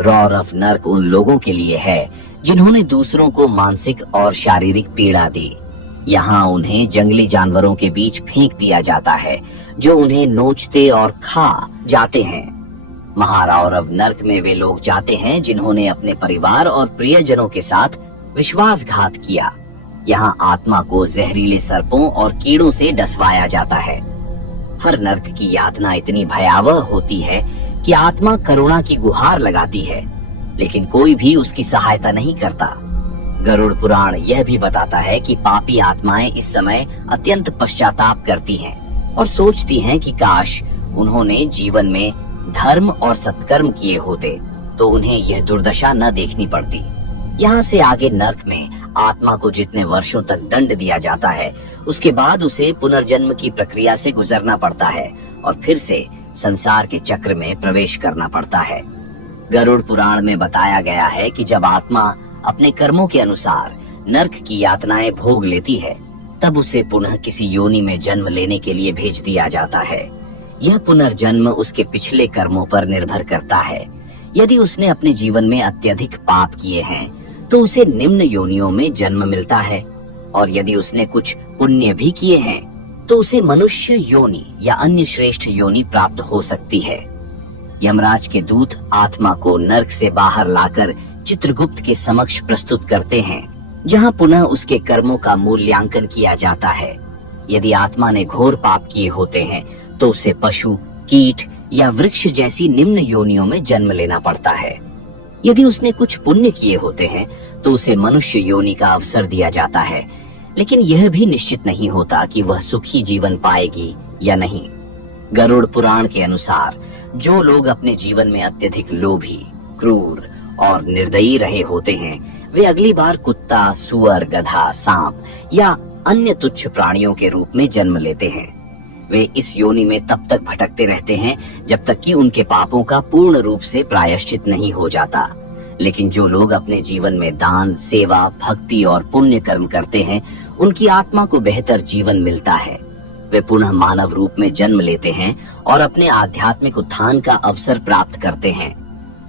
रौरव नरक उन लोगों के लिए है जिन्होंने दूसरों को मानसिक और शारीरिक पीड़ा दी। यहाँ उन्हें जंगली जानवरों के बीच फेंक दिया जाता है, जो उन्हें नोचते और खा जाते हैं। महारौरव नरक में वे लोग जाते हैं जिन्होंने अपने परिवार और प्रियजनों के साथ विश्वासघात किया। यहाँ आत्मा को जहरीले सर्पों और कीड़ों से डसवाया जाता है। हर नरक की यातना इतनी भयावह होती है कि आत्मा करुणा की गुहार लगाती है, लेकिन कोई भी उसकी सहायता नहीं करता। गरुड़ पुराण यह भी बताता है कि पापी आत्माएं इस समय अत्यंत पश्चाताप करती हैं और सोचती हैं कि काश उन्होंने जीवन में धर्म और सत्कर्म किए होते तो उन्हें यह दुर्दशा न देखनी पड़ती। यहाँ से आगे नरक में आत्मा को जितने वर्षों तक दंड दिया जाता है, उसके बाद उसे पुनर्जन्म की प्रक्रिया से गुजरना पड़ता है और फिर से संसार के चक्र में प्रवेश करना पड़ता है। गरुड़ पुराण में बताया गया है कि जब आत्मा अपने कर्मों के अनुसार नरक की यातनाएं भोग लेती है, तब उसे पुनः किसी योनि में जन्म लेने के लिए भेज दिया जाता है। यह पुनर्जन्म उसके पिछले कर्मों पर निर्भर करता है। यदि उसने अपने जीवन में अत्यधिक पाप किए हैं, तो उसे निम्न योनियों में जन्म मिलता है, और यदि उसने कुछ पुण्य भी किए हैं, तो उसे मनुष्य योनि या अन्य श्रेष्ठ योनि प्राप्त हो सकती है। यमराज के दूत आत्मा को नरक से बाहर लाकर चित्रगुप्त के समक्ष प्रस्तुत करते हैं, जहां पुनः उसके कर्मों का मूल्यांकन किया जाता है। यदि आत्मा ने घोर पाप किए होते हैं, तो उसे पशु, कीट या वृक्ष जैसी निम्न योनियों में जन्म लेना पड़ता है। यदि उसने कुछ पुण्य किए होते हैं तो उसे मनुष्य योनि का अवसर दिया जाता है, लेकिन यह भी निश्चित नहीं होता कि वह सुखी जीवन पाएगी या नहीं। गरुड़ पुराण के अनुसार जो लोग अपने जीवन में अत्यधिक लोभी, क्रूर और निर्दयी रहे होते हैं, वे अगली बार कुत्ता, सुअर, गधा, सांप या अन्य तुच्छ प्राणियों के रूप में जन्म लेते हैं। वे इस योनि में तब तक भटकते रहते हैं जब तक कि उनके पापों का पूर्ण रूप से प्रायश्चित नहीं हो जाता। लेकिन जो लोग अपने जीवन में दान, सेवा, भक्ति और पुण्य कर्म करते हैं, उनकी आत्मा को बेहतर जीवन मिलता है। वे पुनः मानव रूप में जन्म लेते हैं और अपने आध्यात्मिक उत्थान का अवसर प्राप्त करते हैं।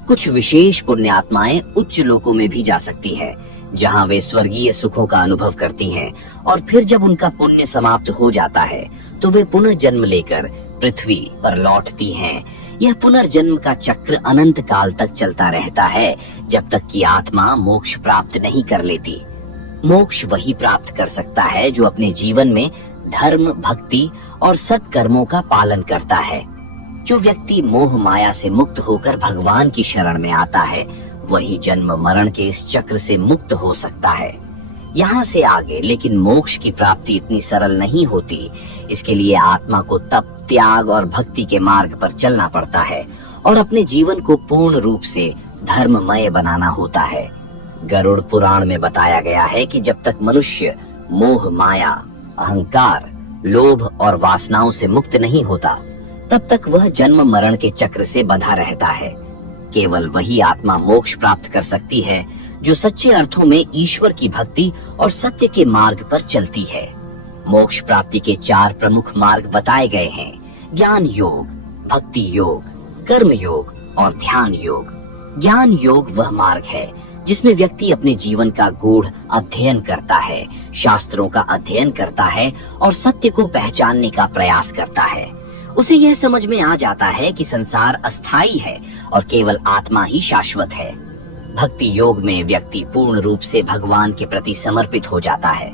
कुछ विशेष पुण्यात्माएं उच्च लोकों में भी जा सकती है, जहां वे स्वर्गीय सुखों का अनुभव करती हैं, और फिर जब उनका पुण्य समाप्त हो जाता है तो वे पुनः जन्म लेकर पृथ्वी पर लौटती हैं। यह पुनर्जन्म का चक्र अनंत काल तक चलता रहता है, जब तक कि आत्मा मोक्ष प्राप्त नहीं कर लेती। मोक्ष वही प्राप्त कर सकता है जो अपने जीवन में धर्म, भक्ति और सत्कर्मों का पालन करता है। जो व्यक्ति मोह माया से मुक्त होकर भगवान की शरण में आता है, वही जन्म मरण के इस चक्र से मुक्त हो सकता है। यहाँ से आगे लेकिन मोक्ष की प्राप्ति इतनी सरल नहीं होती। इसके लिए आत्मा को तप, त्याग और भक्ति के मार्ग पर चलना पड़ता है और अपने जीवन को पूर्ण रूप से धर्ममय बनाना होता है। गरुड़ पुराण में बताया गया है कि जब तक मनुष्य मोह, माया, अहंकार, लोभ और वासनाओं से मुक्त नहीं होता, तब तक वह जन्म मरण के चक्र से बंधा रहता है। केवल वही आत्मा मोक्ष प्राप्त कर सकती है जो सच्चे अर्थों में ईश्वर की भक्ति और सत्य के मार्ग पर चलती है। मोक्ष प्राप्ति के 4 प्रमुख मार्ग बताए गए हैं: ज्ञान योग, भक्ति योग, कर्म योग और ध्यान योग। ज्ञान योग वह मार्ग है जिसमें व्यक्ति अपने जीवन का गूढ़ अध्ययन करता है, शास्त्रों का अध्ययन करता है और सत्य को पहचानने का प्रयास करता है। उसे यह समझ में आ जाता है कि संसार अस्थायी है और केवल आत्मा ही शाश्वत है। भक्ति योग में व्यक्ति पूर्ण रूप से भगवान के प्रति समर्पित हो जाता है।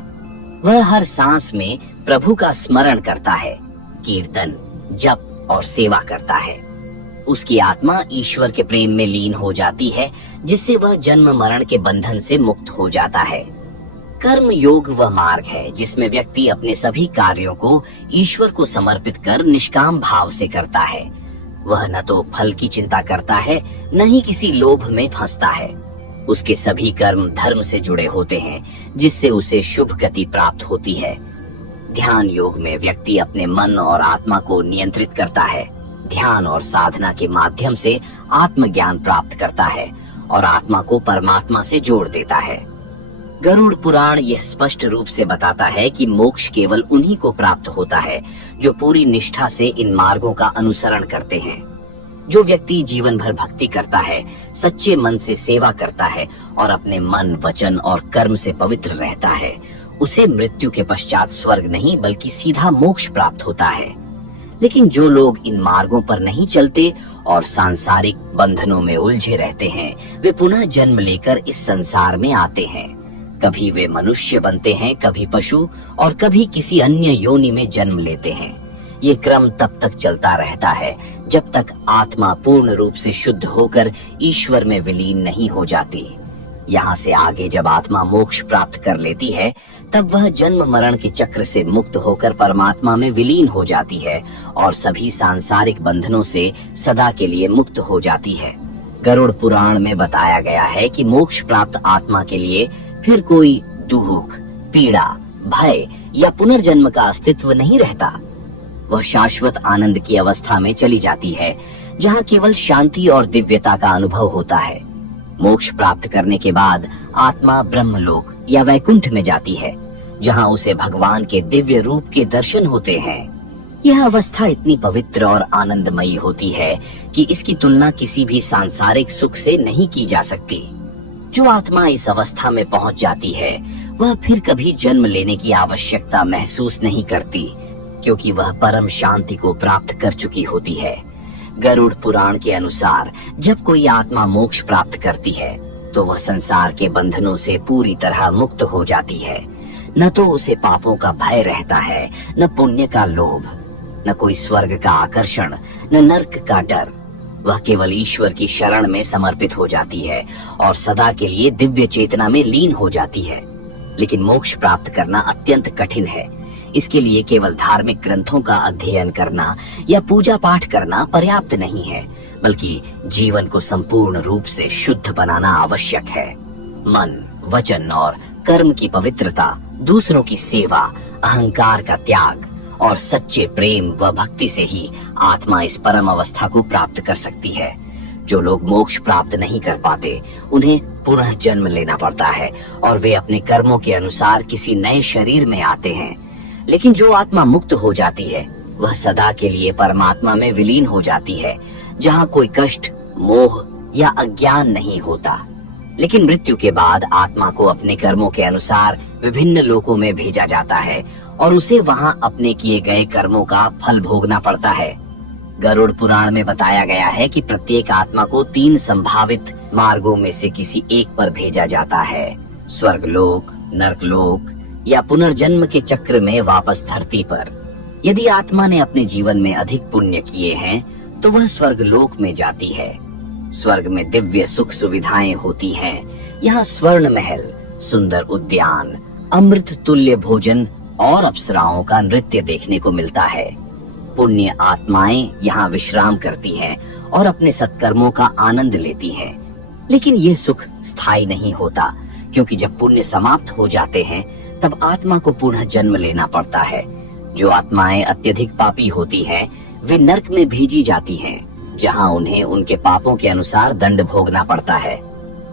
वह हर सांस में प्रभु का स्मरण करता है, कीर्तन, जप और सेवा करता है। उसकी आत्मा ईश्वर के प्रेम में लीन हो जाती है, जिससे वह जन्म मरण के बंधन से मुक्त हो जाता है। कर्म योग वह मार्ग है जिसमें व्यक्ति अपने सभी कार्यों को ईश्वर को समर्पित कर निष्काम भाव से करता है। वह न तो फल की चिंता करता है, न ही किसी लोभ में फंसता है। उसके सभी कर्म धर्म से जुड़े होते हैं, जिससे उसे शुभ गति प्राप्त होती है। ध्यान योग में व्यक्ति अपने मन और आत्मा को नियंत्रित करता है। ध्यान और साधना के माध्यम से आत्मज्ञान प्राप्त करता है और आत्मा को परमात्मा से जोड़ देता है। गरुड़ पुराण यह स्पष्ट रूप से बताता है कि मोक्ष केवल उन्हीं को प्राप्त होता है जो पूरी निष्ठा से इन मार्गों का अनुसरण करते हैं। जो व्यक्ति जीवन भर भक्ति करता है, सच्चे मन से सेवा करता है और अपने मन, वचन और कर्म से पवित्र रहता है, उसे मृत्यु के पश्चात स्वर्ग नहीं बल्कि सीधा मोक्ष प्राप्त होता है। लेकिन जो लोग इन मार्गों पर नहीं चलते और सांसारिक बंधनों में उलझे रहते हैं, वे पुनः जन्म लेकर इस संसार में आते हैं। कभी वे मनुष्य बनते हैं, कभी पशु और कभी किसी अन्य योनि में जन्म लेते हैं। ये क्रम तब तक चलता रहता है जब तक आत्मा पूर्ण रूप से शुद्ध होकर ईश्वर में विलीन नहीं हो जाती। यहाँ से आगे जब आत्मा मोक्ष प्राप्त कर लेती है, तब वह जन्म मरण के चक्र से मुक्त होकर परमात्मा में विलीन हो जाती है और सभी सांसारिक बंधनों से सदा के लिए मुक्त हो जाती है। गरुड़ पुराण में बताया गया है कि मोक्ष प्राप्त आत्मा के लिए फिर कोई दुख, पीड़ा, भय या पुनर्जन्म का अस्तित्व नहीं रहता। वह शाश्वत आनंद की अवस्था में चली जाती है, जहाँ केवल शांति और दिव्यता का अनुभव होता है। मोक्ष प्राप्त करने के बाद आत्मा ब्रह्मलोक या वैकुंठ में जाती है, जहाँ उसे भगवान के दिव्य रूप के दर्शन होते हैं। यह अवस्था इतनी पवित्र और आनंदमयी होती है कि इसकी तुलना किसी भी सांसारिक सुख से नहीं की जा सकती। जो आत्मा इस अवस्था में पहुंच जाती है, वह फिर कभी जन्म लेने की आवश्यकता महसूस नहीं करती, क्योंकि वह परम शांति को प्राप्त कर चुकी होती है। गरुड़ पुराण के अनुसार जब कोई आत्मा मोक्ष प्राप्त करती है, तो वह संसार के बंधनों से पूरी तरह मुक्त हो जाती है। न तो उसे पापों का भय रहता है, न पुण्य का लोभ। न कोई स्वर्ग का आकर्षण, न नर्क का डर। वह केवल ईश्वर की शरण में समर्पित हो जाती है और सदा के लिए दिव्य चेतना में लीन हो जाती है। लेकिन मोक्ष प्राप्त करना अत्यंत कठिन है। इसके लिए केवल धार्मिक ग्रंथों का अध्ययन करना या पूजा पाठ करना पर्याप्त नहीं है, बल्कि जीवन को संपूर्ण रूप से शुद्ध बनाना आवश्यक है। मन, वचन और कर्म की पवित्रता, दूसरों की सेवा, अहंकार का त्याग और सच्चे प्रेम व भक्ति से ही आत्मा इस परम अवस्था को प्राप्त कर सकती है। जो लोग मोक्ष प्राप्त नहीं कर पाते, उन्हें पुनः जन्म लेना पड़ता है और वे अपने कर्मों के अनुसार किसी नए शरीर में आते हैं। लेकिन जो आत्मा मुक्त हो जाती है, वह सदा के लिए परमात्मा में विलीन हो जाती है, जहाँ कोई कष्ट, मोह या अज्ञान नहीं होता। लेकिन मृत्यु के बाद आत्मा को अपने कर्मों के अनुसार विभिन्न लोकों में भेजा जाता है और उसे वहां अपने किए गए कर्मों का फल भोगना पड़ता है। गरुड़ पुराण में बताया गया है कि प्रत्येक आत्मा को 3 संभावित मार्गों में से किसी एक पर भेजा जाता है: स्वर्गलोक, नरकलोक या पुनर्जन्म के चक्र में वापस धरती पर। यदि आत्मा ने अपने जीवन में अधिक पुण्य किए हैं तो वह स्वर्गलोक में जाती है। स्वर्ग में दिव्य सुख सुविधाएं होती हैं। यहाँ स्वर्ण महल, सुंदर उद्यान, अमृत तुल्य भोजन और अप्सराओं का नृत्य देखने को मिलता है। पुण्य आत्माएं यहाँ विश्राम करती हैं और अपने सत्कर्मों का आनंद लेती हैं। लेकिन ये सुख स्थायी नहीं होता, क्योंकि जब पुण्य समाप्त हो जाते हैं तब आत्मा को पुनः जन्म लेना पड़ता है। जो आत्माएं अत्यधिक पापी होती हैं, वे नरक में भेजी जाती हैं, जहां उन्हें उनके पापों के अनुसार दंड भोगना पड़ता है।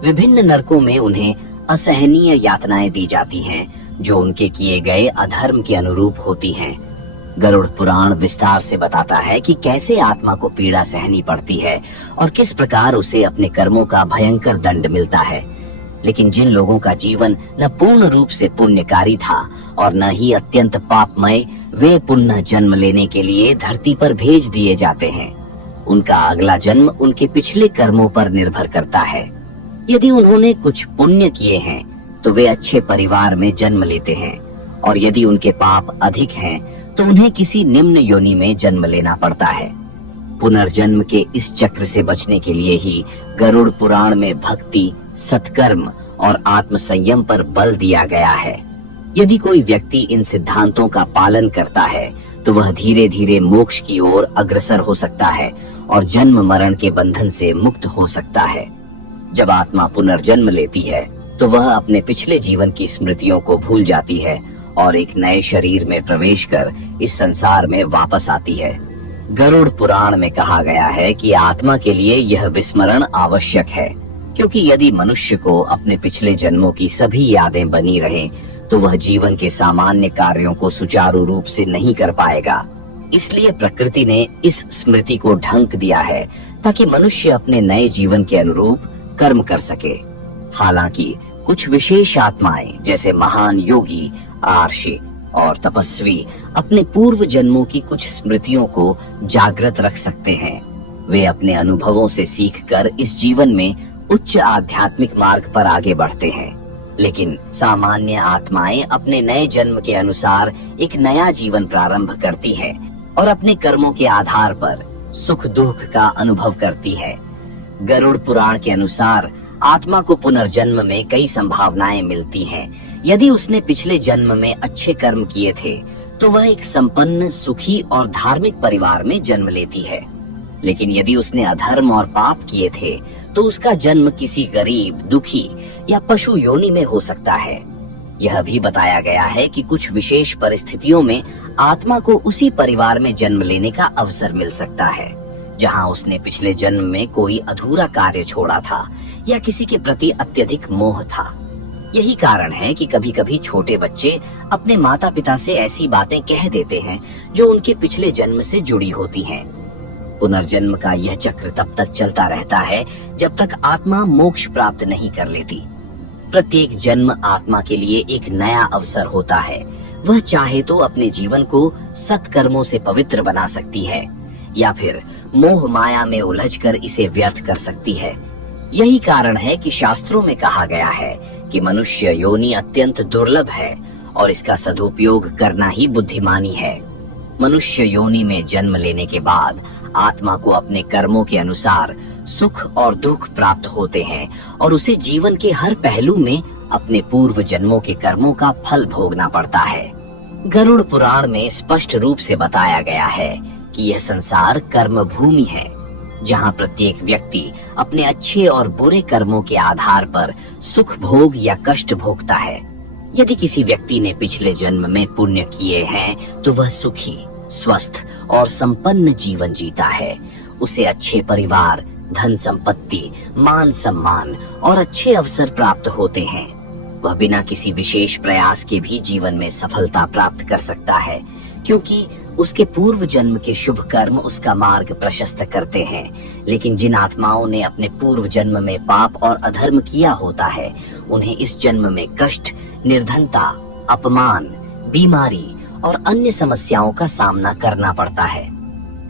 विभिन्न नरकों में उन्हें असहनीय यातनाएं दी जाती हैं, जो उनके किए गए अधर्म के अनुरूप होती हैं। गरुड़ पुराण विस्तार से बताता है कि कैसे आत्मा को पीड़ा सहनी पड़ती है और किस प्रकार उसे अपने कर्मों का भयंकर दंड मिलता है। लेकिन जिन लोगों का जीवन न पूर्ण रूप से पुण्यकारी था और न ही अत्यंत पापमय, वे पुनः जन्म लेने के लिए धरती पर भेज दिए जाते हैं। उनका अगला जन्म उनके पिछले कर्मों पर निर्भर करता है। यदि उन्होंने कुछ पुण्य किए हैं तो वे अच्छे परिवार में जन्म लेते हैं, और यदि उनके पाप अधिक हैं तो उन्हें किसी निम्न योनि में जन्म लेना पड़ता है। पुनर्जन्म के इस चक्र से बचने के लिए ही गरुड़ पुराण में भक्ति, सत्कर्म और आत्म संयम पर बल दिया गया है। यदि कोई व्यक्ति इन सिद्धांतों का पालन करता है तो वह धीरे धीरे मोक्ष की ओर अग्रसर हो सकता है और जन्म मरण के बंधन से मुक्त हो सकता है। जब आत्मा पुनर्जन्म लेती है तो वह अपने पिछले जीवन की स्मृतियों को भूल जाती है और एक नए शरीर में प्रवेश कर इस संसार में वापस आती है। गरुड़ पुराण में कहा गया है कि आत्मा के लिए यह विस्मरण आवश्यक है, क्योंकि यदि मनुष्य को अपने पिछले जन्मों की सभी यादें बनी रहें तो वह जीवन के सामान्य कार्यों को सुचारू रूप से नहीं कर पाएगा। इसलिए प्रकृति ने इस स्मृति को ढंक दिया है ताकि मनुष्य अपने नए जीवन के अनुरूप कर्म कर सके। हालांकि कुछ विशेष आत्माएं जैसे महान योगी, आर्षि और तपस्वी अपने पूर्व जन्मों की कुछ स्मृतियों को जागृत रख सकते हैं। वे अपने अनुभवों से सीखकर इस जीवन में उच्च आध्यात्मिक मार्ग पर आगे बढ़ते हैं। लेकिन सामान्य आत्माएं अपने नए जन्म के अनुसार एक नया जीवन प्रारंभ करती हैं और अपने कर्मों के आधार पर सुख दुख का अनुभव करती है। गरुड़ पुराण के अनुसार आत्मा को पुनर्जन्म में कई संभावनाएं मिलती हैं। यदि उसने पिछले जन्म में अच्छे कर्म किए थे तो वह एक संपन्न, सुखी और धार्मिक परिवार में जन्म लेती है। लेकिन यदि उसने अधर्म और पाप किए थे तो उसका जन्म किसी गरीब, दुखी या पशु योनि में हो सकता है। यह भी बताया गया है कि कुछ विशेष परिस्थितियों में आत्मा को उसी परिवार में जन्म लेने का अवसर मिल सकता है जहां उसने पिछले जन्म में कोई अधूरा कार्य छोड़ा था या किसी के प्रति अत्यधिक मोह था। यही कारण है कि कभी कभी छोटे बच्चे अपने माता पिता से ऐसी बातें कह देते हैं जो उनके पिछले जन्म से जुड़ी होती हैं। पुनर्जन्म का यह चक्र तब तक चलता रहता है जब तक आत्मा मोक्ष प्राप्त नहीं कर लेती। प्रत्येक जन्म आत्मा के लिए एक नया अवसर होता है। वह चाहे तो अपने जीवन को सत्कर्मों से पवित्र बना सकती है या फिर मोह माया में उलझकर इसे व्यर्थ कर सकती है। यही कारण है कि शास्त्रों में कहा गया है कि मनुष्य योनि अत्यंत दुर्लभ है और इसका सदुपयोग करना ही बुद्धिमानी है। मनुष्य योनि में जन्म लेने के बाद आत्मा को अपने कर्मों के अनुसार सुख और दुख प्राप्त होते हैं और उसे जीवन के हर पहलू में अपने पूर्व जन्मों के कर्मों का फल भोगना पड़ता है। गरुड़ पुराण में स्पष्ट रूप से बताया गया है कि यह संसार कर्म भूमि है, जहाँ प्रत्येक व्यक्ति अपने अच्छे और बुरे कर्मों के आधार पर सुख भोग या कष्ट भोगता है। यदि किसी व्यक्ति ने पिछले जन्म में पुण्य किए हैं तो वह सुखी, स्वस्थ और संपन्न जीवन जीता है। उसे अच्छे परिवार, धन संपत्ति, मान सम्मान और अच्छे अवसर प्राप्त होते हैं। वह बिना किसी विशेष प्रयास के भी जीवन में सफलता प्राप्त कर सकता है, क्योंकि उसके पूर्व जन्म के शुभ कर्म उसका मार्ग प्रशस्त करते हैं। लेकिन जिन आत्माओं ने अपने पूर्व जन्म में पाप और अधर्म किया होता है, उन्हें इस जन्म में कष्ट, निर्धनता, अपमान, बीमारी और अन्य समस्याओं का सामना करना पड़ता है।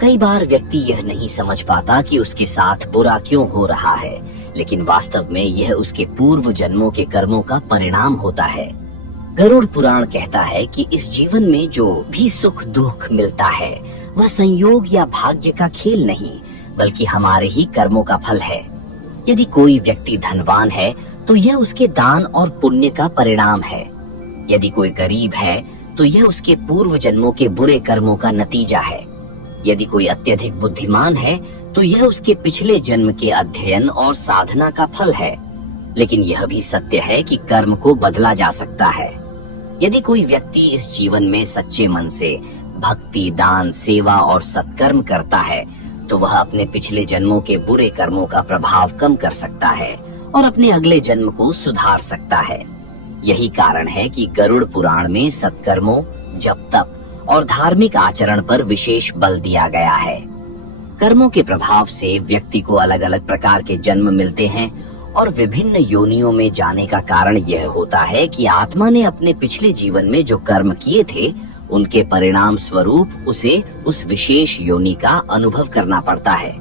कई बार व्यक्ति यह नहीं समझ पाता कि उसके साथ बुरा क्यों हो रहा है, लेकिन वास्तव में यह उसके पूर्व जन्मों के कर्मों का परिणाम होता है। गरुड़ पुराण कहता है कि इस जीवन में जो भी सुख दुख मिलता है वह संयोग या भाग्य का खेल नहीं, बल्कि हमारे ही कर्मों का फल है। यदि कोई व्यक्ति धनवान है तो यह उसके दान और पुण्य का परिणाम है। यदि कोई गरीब है तो यह उसके पूर्व जन्मों के बुरे कर्मों का नतीजा है। यदि कोई अत्यधिक बुद्धिमान है तो यह उसके पिछले जन्म के अध्ययन और साधना का फल है। लेकिन यह भी सत्य है कि कर्म को बदला जा सकता है। यदि कोई व्यक्ति इस जीवन में सच्चे मन से भक्ति, दान, सेवा और सत्कर्म करता है तो वह अपने पिछले जन्मों के बुरे कर्मों का प्रभाव कम कर सकता है और अपने अगले जन्म को सुधार सकता है। यही कारण है कि गरुड़ पुराण में सत्कर्मों, जप तप और धार्मिक आचरण पर विशेष बल दिया गया है। कर्मों के प्रभाव से व्यक्ति को अलग अलग प्रकार के जन्म मिलते हैं और विभिन्न योनियों में जाने का कारण यह होता है कि आत्मा ने अपने पिछले जीवन में जो कर्म किए थे उनके परिणाम स्वरूप उसे उस विशेष योनि का अनुभव करना पड़ता है।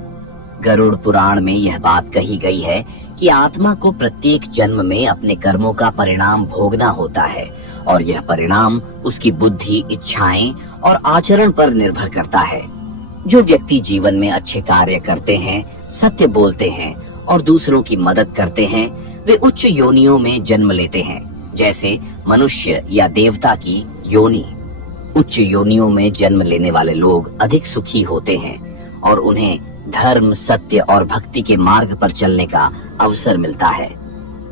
गरुड़ पुराण में यह बात कही गई है कि आत्मा को प्रत्येक जन्म में अपने कर्मों का परिणाम भोगना होता है और यह परिणाम उसकी बुद्धि, इच्छाएं और आचरण पर निर्भर करता है। जो व्यक्ति जीवन में अच्छे कार्य करते हैं, सत्य बोलते हैं और दूसरों की मदद करते हैं, वे उच्च योनियों में जन्म लेते हैं, जैसे मनुष्य या देवता की योनि। उच्च योनियों में जन्म लेने वाले लोग अधिक सुखी होते हैं और उन्हें धर्म, सत्य और भक्ति के मार्ग पर चलने का अवसर मिलता है।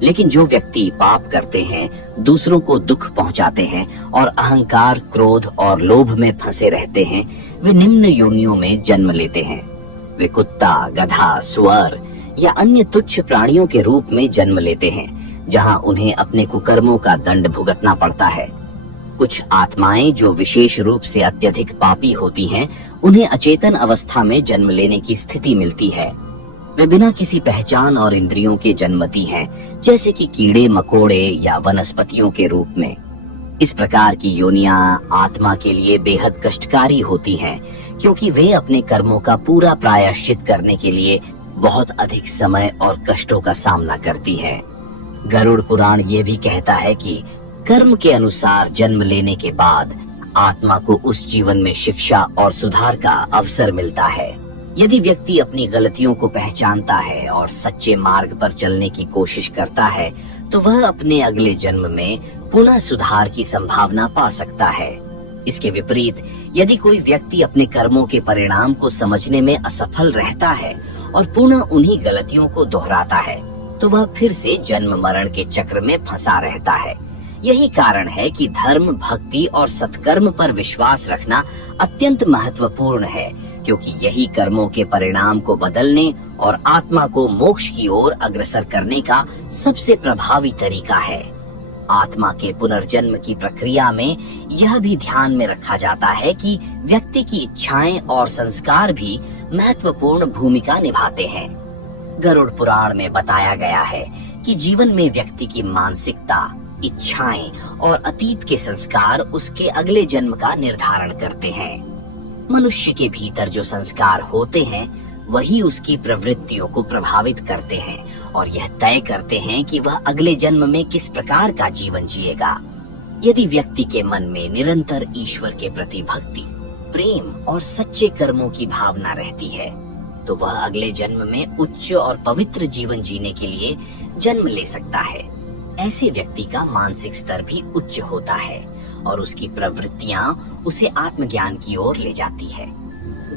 लेकिन जो व्यक्ति पाप करते हैं, दूसरों को दुख पहुंचाते हैं और अहंकार, क्रोध और लोभ में फंसे रहते हैं, वे निम्न योनियों में जन्म लेते हैं। वे कुत्ता, गधा, सुअर या अन्य तुच्छ प्राणियों के रूप में जन्म लेते हैं, जहां उन्हें अपने कुकर्मों का दंड भुगतना पड़ता है। कुछ आत्माएं जो विशेष रूप से अत्यधिक पापी होती हैं, उन्हें अचेतन अवस्था में जन्म लेने की स्थिति मिलती है। वे बिना किसी पहचान और इंद्रियों के जन्मती हैं, जैसे कि कीड़े मकोड़े या वनस्पतियों के रूप में। इस प्रकार की योनियां आत्मा के लिए बेहद कष्टकारी होती हैं, क्योंकि वे अपने कर्मों का पूरा प्रायश्चित करने के लिए बहुत अधिक समय और कष्टों का सामना करती है। गरुड़ पुराण ये भी कहता है कि कर्म के अनुसार जन्म लेने के बाद आत्मा को उस जीवन में शिक्षा और सुधार का अवसर मिलता है। यदि व्यक्ति अपनी गलतियों को पहचानता है और सच्चे मार्ग पर चलने की कोशिश करता है, तो वह अपने अगले जन्म में पुनः सुधार की संभावना पा सकता है। इसके विपरीत यदि कोई व्यक्ति अपने कर्मों के परिणाम को समझने में असफल रहता है और पुनः उन्हीं गलतियों को दोहराता है, तो वह फिर से जन्म मरण के चक्र में फंसा रहता है। यही कारण है कि धर्म, भक्ति और सत्कर्म पर विश्वास रखना अत्यंत महत्वपूर्ण है, क्योंकि यही कर्मों के परिणाम को बदलने और आत्मा को मोक्ष की ओर अग्रसर करने का सबसे प्रभावी तरीका है। आत्मा के पुनर्जन्म की प्रक्रिया में यह भी ध्यान में रखा जाता है कि व्यक्ति की इच्छाएं और संस्कार भी महत्वपूर्ण भूमिका निभाते हैं। गरुड़ पुराण में बताया गया है कि जीवन में व्यक्ति की मानसिकता, इच्छाएं और अतीत के संस्कार उसके अगले जन्म का निर्धारण करते हैं। मनुष्य के भीतर जो संस्कार होते हैं वही उसकी प्रवृत्तियों को प्रभावित करते हैं और यह तय करते हैं कि वह अगले जन्म में किस प्रकार का जीवन जिएगा। यदि व्यक्ति के मन में निरंतर ईश्वर के प्रति भक्ति, प्रेम और सच्चे कर्मों की भावना रहती है, तो वह अगले जन्म में उच्च और पवित्र जीवन जीने के लिए जन्म ले सकता है। ऐसे व्यक्ति का मानसिक स्तर भी उच्च होता है और उसकी प्रवृत्तियां उसे आत्मज्ञान की ओर ले जाती है।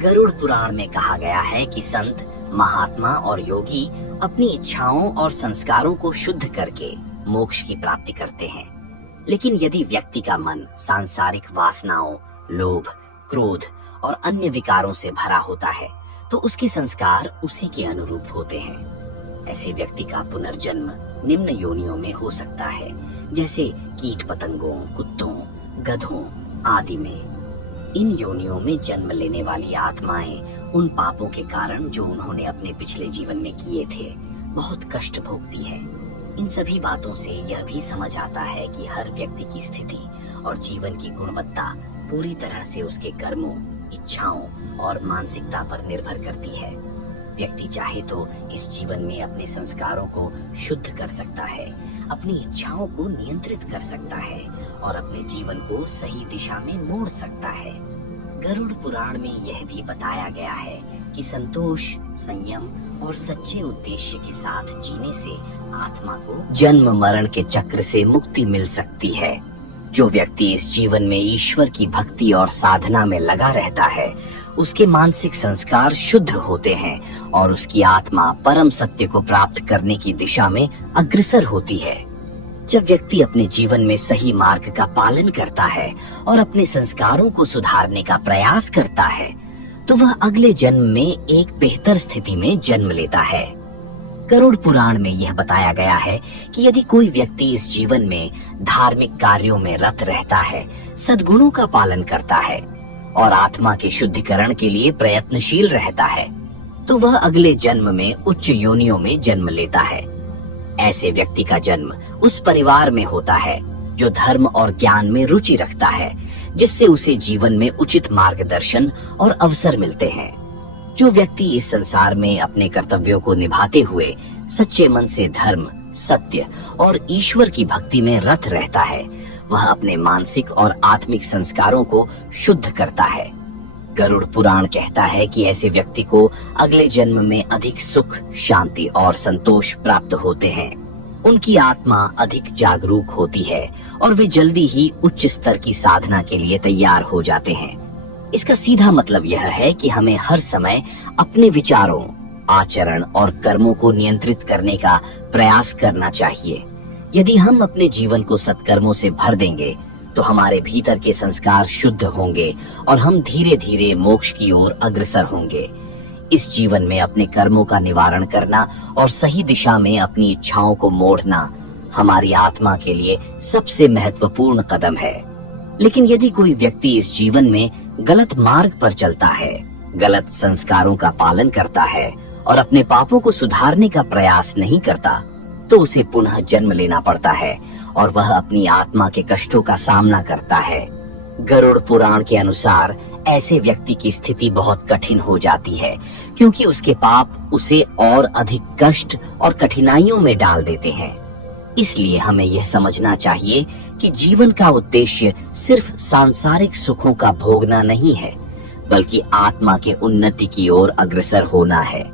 गरुड़ पुराण में कहा गया है कि संत, महात्मा और योगी अपनी इच्छाओं और संस्कारों को शुद्ध करके मोक्ष की प्राप्ति करते हैं। लेकिन यदि व्यक्ति का मन सांसारिक वासनाओं, लोभ, क्रोध और अन्य विकारों से भरा होता है, तो उसके संस्कार उसी के अनुरूप होते हैं। ऐसे व्यक्ति का पुनर्जन्म निम्न योनियों में हो सकता है, जैसे कीट पतंगों, कुत्तों, गधों आदि में। इन योनियों में जन्म लेने वाली आत्माएं उन पापों के कारण जो उन्होंने अपने पिछले जीवन में किए थे बहुत कष्ट भोगती है। इन सभी बातों से यह भी समझ आता है कि हर व्यक्ति की स्थिति और जीवन की गुणवत्ता पूरी तरह से उसके कर्मों, इच्छाओं और मानसिकता पर निर्भर करती है। व्यक्ति चाहे तो इस जीवन में अपने संस्कारों को शुद्ध कर सकता है, अपनी इच्छाओं को नियंत्रित कर सकता है और अपने जीवन को सही दिशा में मोड़ सकता है। गरुड़ पुराण में यह भी बताया गया है कि संतोष, संयम और सच्चे उद्देश्य के साथ जीने से आत्मा को जन्म मरण के चक्र से मुक्ति मिल सकती है। जो व्यक्ति इस जीवन में ईश्वर की भक्ति और साधना में लगा रहता है, उसके मानसिक संस्कार शुद्ध होते हैं और उसकी आत्मा परम सत्य को प्राप्त करने की दिशा में अग्रसर होती है। जब व्यक्ति अपने जीवन में सही मार्ग का पालन करता है और अपने संस्कारों को सुधारने का प्रयास करता है, तो वह अगले जन्म में एक बेहतर स्थिति में जन्म लेता है। गरुड़ पुराण में यह बताया गया है कि यदि कोई व्यक्ति इस जीवन में धार्मिक कार्यों में रत रहता है, सद्गुणों का पालन करता है और आत्मा के शुद्धिकरण के लिए प्रयत्नशील रहता है, तो वह अगले जन्म में उच्च योनियों में जन्म लेता है। ऐसे व्यक्ति का जन्म उस परिवार में होता है जो धर्म और ज्ञान में रुचि रखता है, जिससे उसे जीवन में उचित मार्गदर्शन और अवसर मिलते हैं। जो व्यक्ति इस संसार में अपने कर्तव्यों को निभाते हुए सच्चे मन से धर्म, सत्य और ईश्वर की भक्ति में रत रहता है, वह अपने मानसिक और आत्मिक संस्कारों को शुद्ध करता है। गरुड़ पुराण कहता है कि ऐसे व्यक्ति को अगले जन्म में अधिक सुख, शांति और संतोष प्राप्त होते हैं। उनकी आत्मा अधिक जागरूक होती है और वे जल्दी ही उच्च स्तर की साधना के लिए तैयार हो जाते हैं। इसका सीधा मतलब यह है कि हमें हर समय अपने विचारों, आचरण और कर्मों को नियंत्रित करने का प्रयास करना चाहिए। यदि हम अपने जीवन को सत्कर्मों से भर देंगे, तो हमारे भीतर के संस्कार शुद्ध होंगे और हम धीरे धीरे मोक्ष की ओर अग्रसर होंगे। इस जीवन में अपने कर्मों का निवारण करना और सही दिशा में अपनी इच्छाओं को मोड़ना हमारी आत्मा के लिए सबसे महत्वपूर्ण कदम है। लेकिन यदि कोई व्यक्ति इस जीवन में गलत मार्ग पर चलता है, गलत संस्कारों का पालन करता है और अपने पापों को सुधारने का प्रयास नहीं करता, तो उसे पुनः जन्म लेना पड़ता है और वह अपनी आत्मा के कष्टों का सामना करता है। गरुड़ पुराण के अनुसार ऐसे व्यक्ति की स्थिति बहुत कठिन हो जाती है, क्योंकि उसके पाप उसे और अधिक कष्ट और कठिनाइयों में डाल देते हैं। इसलिए हमें यह समझना चाहिए कि जीवन का उद्देश्य सिर्फ सांसारिक सुखों का भोगना नहीं है, बल्कि आत्मा के उन्नति की ओर अग्रसर होना है।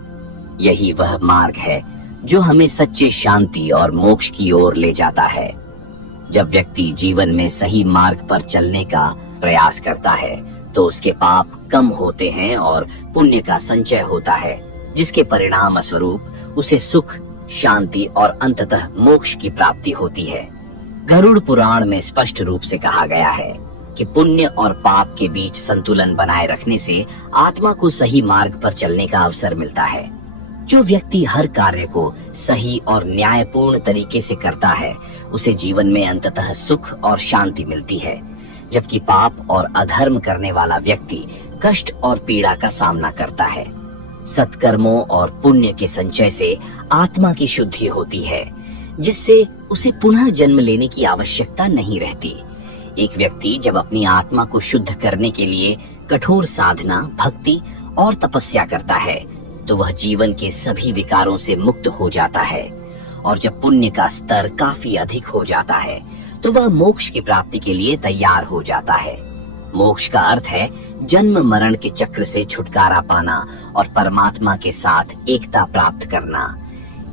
यही वह मार्ग है जो हमें सच्चे शांति और मोक्ष की ओर ले जाता है। जब व्यक्ति जीवन में सही मार्ग पर चलने का प्रयास करता है, तो उसके पाप कम होते हैं और पुण्य का संचय होता है, जिसके परिणाम स्वरूप उसे सुख, शांति और अंततः मोक्ष की प्राप्ति होती है। गरुड़ पुराण में स्पष्ट रूप से कहा गया है कि पुण्य और पाप के बीच संतुलन बनाए रखने से आत्मा को सही मार्ग पर चलने का अवसर मिलता है। जो व्यक्ति हर कार्य को सही और न्यायपूर्ण तरीके से करता है, उसे जीवन में अंततः सुख और शांति मिलती है, जबकि पाप और अधर्म करने वाला व्यक्ति कष्ट और पीड़ा का सामना करता है। सत्कर्मों और पुण्य के संचय से आत्मा की शुद्धि होती है, जिससे उसे पुनः जन्म लेने की आवश्यकता नहीं रहती। एक व्यक्ति जब अपनी आत्मा को शुद्ध करने के लिए कठोर साधना, भक्ति और तपस्या करता है, तो वह जीवन के सभी विकारों से मुक्त हो जाता है। और जब पुण्य का स्तर काफी अधिक हो जाता है, तो वह मोक्ष की प्राप्ति के लिए तैयार हो जाता है। मोक्ष का अर्थ है जन्म मरण के चक्र से छुटकारा पाना और परमात्मा के साथ एकता प्राप्त करना।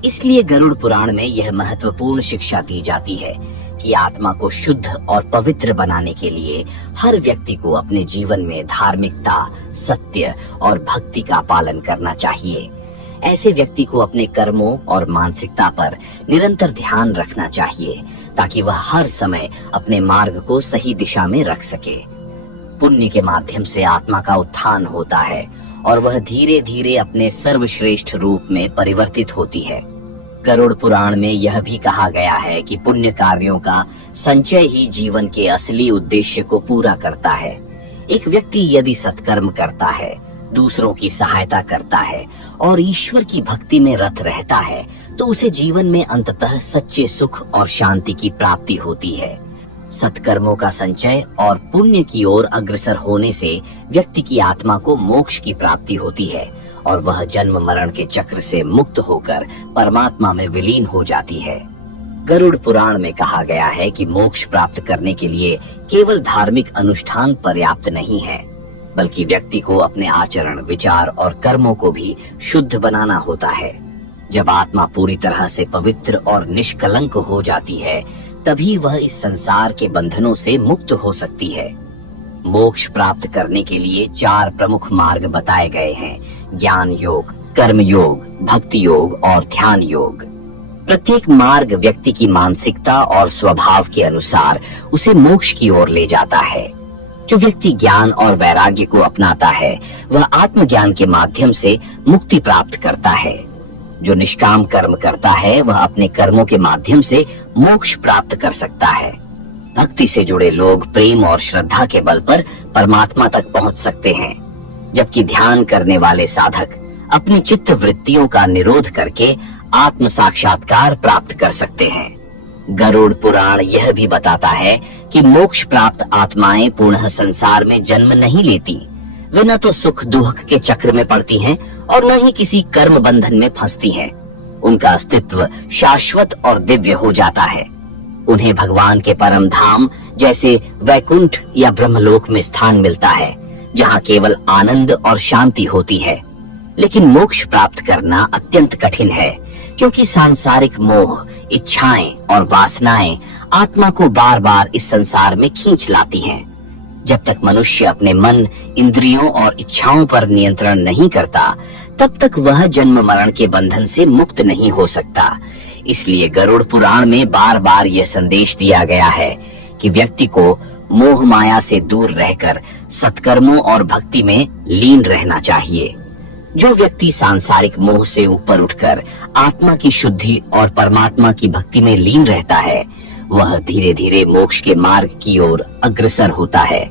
इसलिए गरुड़ पुराण में यह महत्वपूर्ण शिक्षा दी जाती है कि आत्मा को शुद्ध और पवित्र बनाने के लिए हर व्यक्ति को अपने जीवन में धार्मिकता, सत्य और भक्ति का पालन करना चाहिए। ऐसे व्यक्ति को अपने कर्मों और मानसिकता पर निरंतर ध्यान रखना चाहिए ताकि वह हर समय अपने मार्ग को सही दिशा में रख सके। पुण्य के माध्यम से आत्मा का उत्थान होता है और वह धीरे धीरे अपने सर्वश्रेष्ठ रूप में परिवर्तित होती है। गरुड़ पुराण में यह भी कहा गया है कि पुण्य कार्यों का संचय ही जीवन के असली उद्देश्य को पूरा करता है। एक व्यक्ति यदि सत्कर्म करता है, दूसरों की सहायता करता है और ईश्वर की भक्ति में रत रहता है तो उसे जीवन में अंततः सच्चे सुख और शांति की प्राप्ति होती है। सत्कर्मों का संचय और पुण्य की ओर अग्रसर होने से व्यक्ति की आत्मा को मोक्ष की प्राप्ति होती है और वह जन्म मरण के चक्र से मुक्त होकर परमात्मा में विलीन हो जाती है। गरुड़ पुराण में कहा गया है कि मोक्ष प्राप्त करने के लिए केवल धार्मिक अनुष्ठान पर्याप्त नहीं है, बल्कि व्यक्ति को अपने आचरण, विचार और कर्मों को भी शुद्ध बनाना होता है। जब आत्मा पूरी तरह से पवित्र और निष्कलंक हो जाती है, तभी वह इस संसार के बंधनों से मुक्त हो सकती है। मोक्ष प्राप्त करने के लिए 4 प्रमुख मार्ग बताए गए हैं: ज्ञान योग, कर्म योग, भक्ति योग और ध्यान योग। प्रत्येक मार्ग व्यक्ति की मानसिकता और स्वभाव के अनुसार उसे मोक्ष की ओर ले जाता है। जो व्यक्ति ज्ञान और वैराग्य को अपनाता है, वह आत्मज्ञान के माध्यम से मुक्ति प्राप्त करता है। जो निष्काम कर्म करता है, वह अपने कर्मों के माध्यम से मोक्ष प्राप्त कर सकता है। भक्ति से जुड़े लोग प्रेम और श्रद्धा के बल पर परमात्मा तक पहुंच सकते हैं, जबकि ध्यान करने वाले साधक अपनी चित्त वृत्तियों का निरोध करके आत्म साक्षात्कार प्राप्त कर सकते हैं। गरुड़ पुराण यह भी बताता है कि मोक्ष प्राप्त आत्माएं पुनः संसार में जन्म नहीं लेती। वे न तो सुख दुख के चक्र में पड़ती हैं और न ही किसी कर्म बंधन में फंसती हैं। उनका अस्तित्व शाश्वत और दिव्य हो जाता है। उन्हें भगवान के परम धाम जैसे वैकुंठ या ब्रह्मलोक में स्थान मिलता है, जहाँ केवल आनंद और शांति होती है। लेकिन मोक्ष प्राप्त करना अत्यंत कठिन है, क्योंकि सांसारिक मोह, इच्छाएं और वासनाएं आत्मा को बार बार इस संसार में खींच लाती हैं। जब तक मनुष्य अपने मन, इंद्रियों और इच्छाओं पर नियंत्रण नहीं करता, तब तक वह जन्म मरण के बंधन से मुक्त नहीं हो सकता। इसलिए गरुड़ पुराण में बार बार यह संदेश दिया गया है कि व्यक्ति को मोह माया से दूर रहकर सत्कर्मों और भक्ति में लीन रहना चाहिए। जो व्यक्ति सांसारिक मोह से ऊपर उठकर आत्मा की शुद्धि और परमात्मा की भक्ति में लीन रहता है, वह धीरे धीरे मोक्ष के मार्ग की ओर अग्रसर होता है।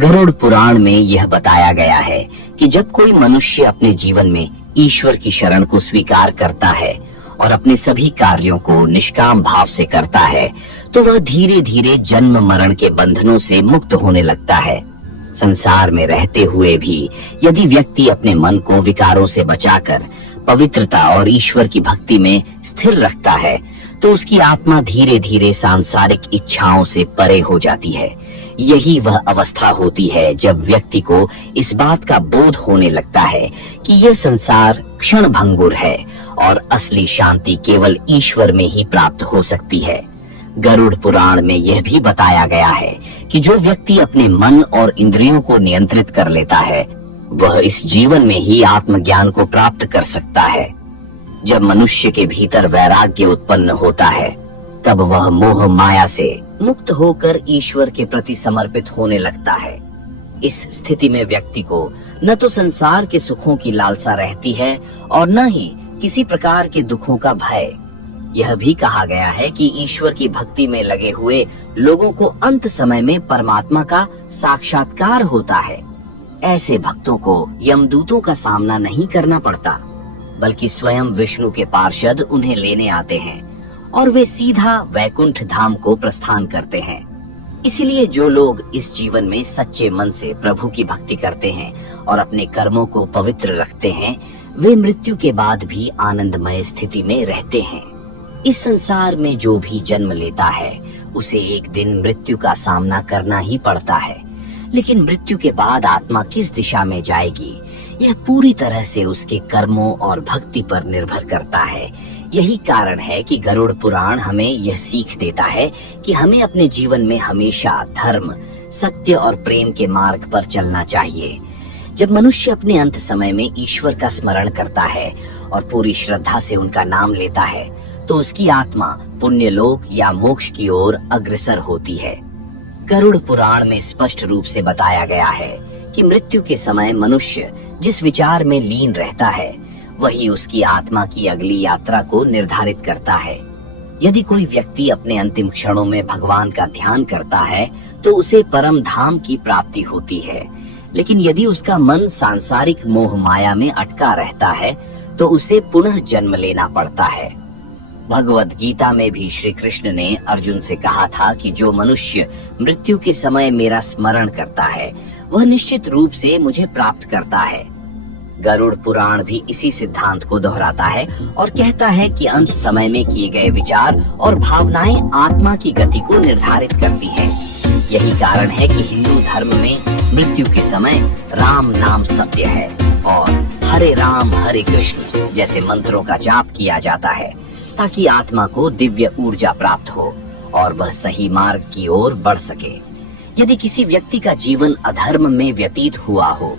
गरुड़ पुराण में यह बताया गया है कि जब कोई मनुष्य अपने जीवन में ईश्वर की शरण को स्वीकार करता है और अपने सभी कार्यों को निष्काम भाव से करता है, तो वह धीरे धीरे जन्म मरण के बंधनों से मुक्त होने लगता है। संसार में रहते हुए भी यदि व्यक्ति अपने मन को विकारों से बचाकर पवित्रता और ईश्वर की भक्ति में स्थिर रखता है, तो उसकी आत्मा धीरे धीरे सांसारिक इच्छाओं से परे हो जाती है। यही वह अवस्था होती है जब व्यक्ति को इस बात का बोध होने लगता है कि यह संसार क्षण भंगुर है और असली शांति केवल ईश्वर में ही प्राप्त हो सकती है। गरुड़ पुराण में यह भी बताया गया है कि जो व्यक्ति अपने मन और इंद्रियों को नियंत्रित कर लेता है, वह इस जीवन में ही आत्मज्ञान को प्राप्त कर सकता है। जब मनुष्य के भीतर वैराग्य उत्पन्न होता है, तब वह मोह माया से मुक्त होकर ईश्वर के प्रति समर्पित होने लगता है। इस स्थिति में व्यक्ति को न तो संसार के सुखों की लालसा रहती है और न ही किसी प्रकार के दुखों का भय। यह भी कहा गया है कि ईश्वर की भक्ति में लगे हुए लोगों को अंत समय में परमात्मा का साक्षात्कार होता है। ऐसे भक्तों को यमदूतों का सामना नहीं करना पड़ता, बल्कि स्वयं विष्णु के पार्षद उन्हें लेने आते हैं और वे सीधा वैकुंठ धाम को प्रस्थान करते हैं। इसलिए जो लोग इस जीवन में सच्चे मन से प्रभु की भक्ति करते हैं और अपने कर्मों को पवित्र रखते हैं, वे मृत्यु के बाद भी आनंदमय स्थिति में रहते हैं। इस संसार में जो भी जन्म लेता है, उसे एक दिन मृत्यु का सामना करना ही पड़ता है, लेकिन मृत्यु के बाद आत्मा किस दिशा में जाएगी, यह पूरी तरह से उसके कर्मों और भक्ति पर निर्भर करता है। यही कारण है कि गरुड़ पुराण हमें यह सीख देता है कि हमें अपने जीवन में हमेशा धर्म, सत्य और प्रेम के मार्ग पर चलना चाहिए। जब मनुष्य अपने अंत समय में ईश्वर का स्मरण करता है और पूरी श्रद्धा से उनका नाम लेता है, तो उसकी आत्मा पुण्य लोक या मोक्ष की ओर अग्रसर होती है। गरुड़ पुराण में स्पष्ट रूप से बताया गया है कि मृत्यु के समय मनुष्य जिस विचार में लीन रहता है, वही उसकी आत्मा की अगली यात्रा को निर्धारित करता है। यदि कोई व्यक्ति अपने अंतिम क्षणों में भगवान का ध्यान करता है, तो उसे परम धाम की प्राप्ति होती है। लेकिन यदि उसका मन सांसारिक मोह माया में अटका रहता है, तो उसे पुनः जन्म लेना पड़ता है। भगवत गीता में भी श्री कृष्ण ने अर्जुन से कहा था कि जो मनुष्य मृत्यु के समय मेरा स्मरण करता है, वह निश्चित रूप से मुझे प्राप्त करता है। गरुड़ पुराण भी इसी सिद्धांत को दोहराता है और कहता है कि अंत समय में किए गए विचार और भावनाएं आत्मा की गति को निर्धारित करती है। यही कारण है कि हिंदू धर्म में मृत्यु के समय राम नाम सत्य है और हरे राम हरे कृष्ण जैसे मंत्रों का जाप किया जाता है, ताकि आत्मा को दिव्य ऊर्जा प्राप्त हो और वह सही मार्ग की ओर बढ़ सके। यदि किसी व्यक्ति का जीवन अधर्म में व्यतीत हुआ हो,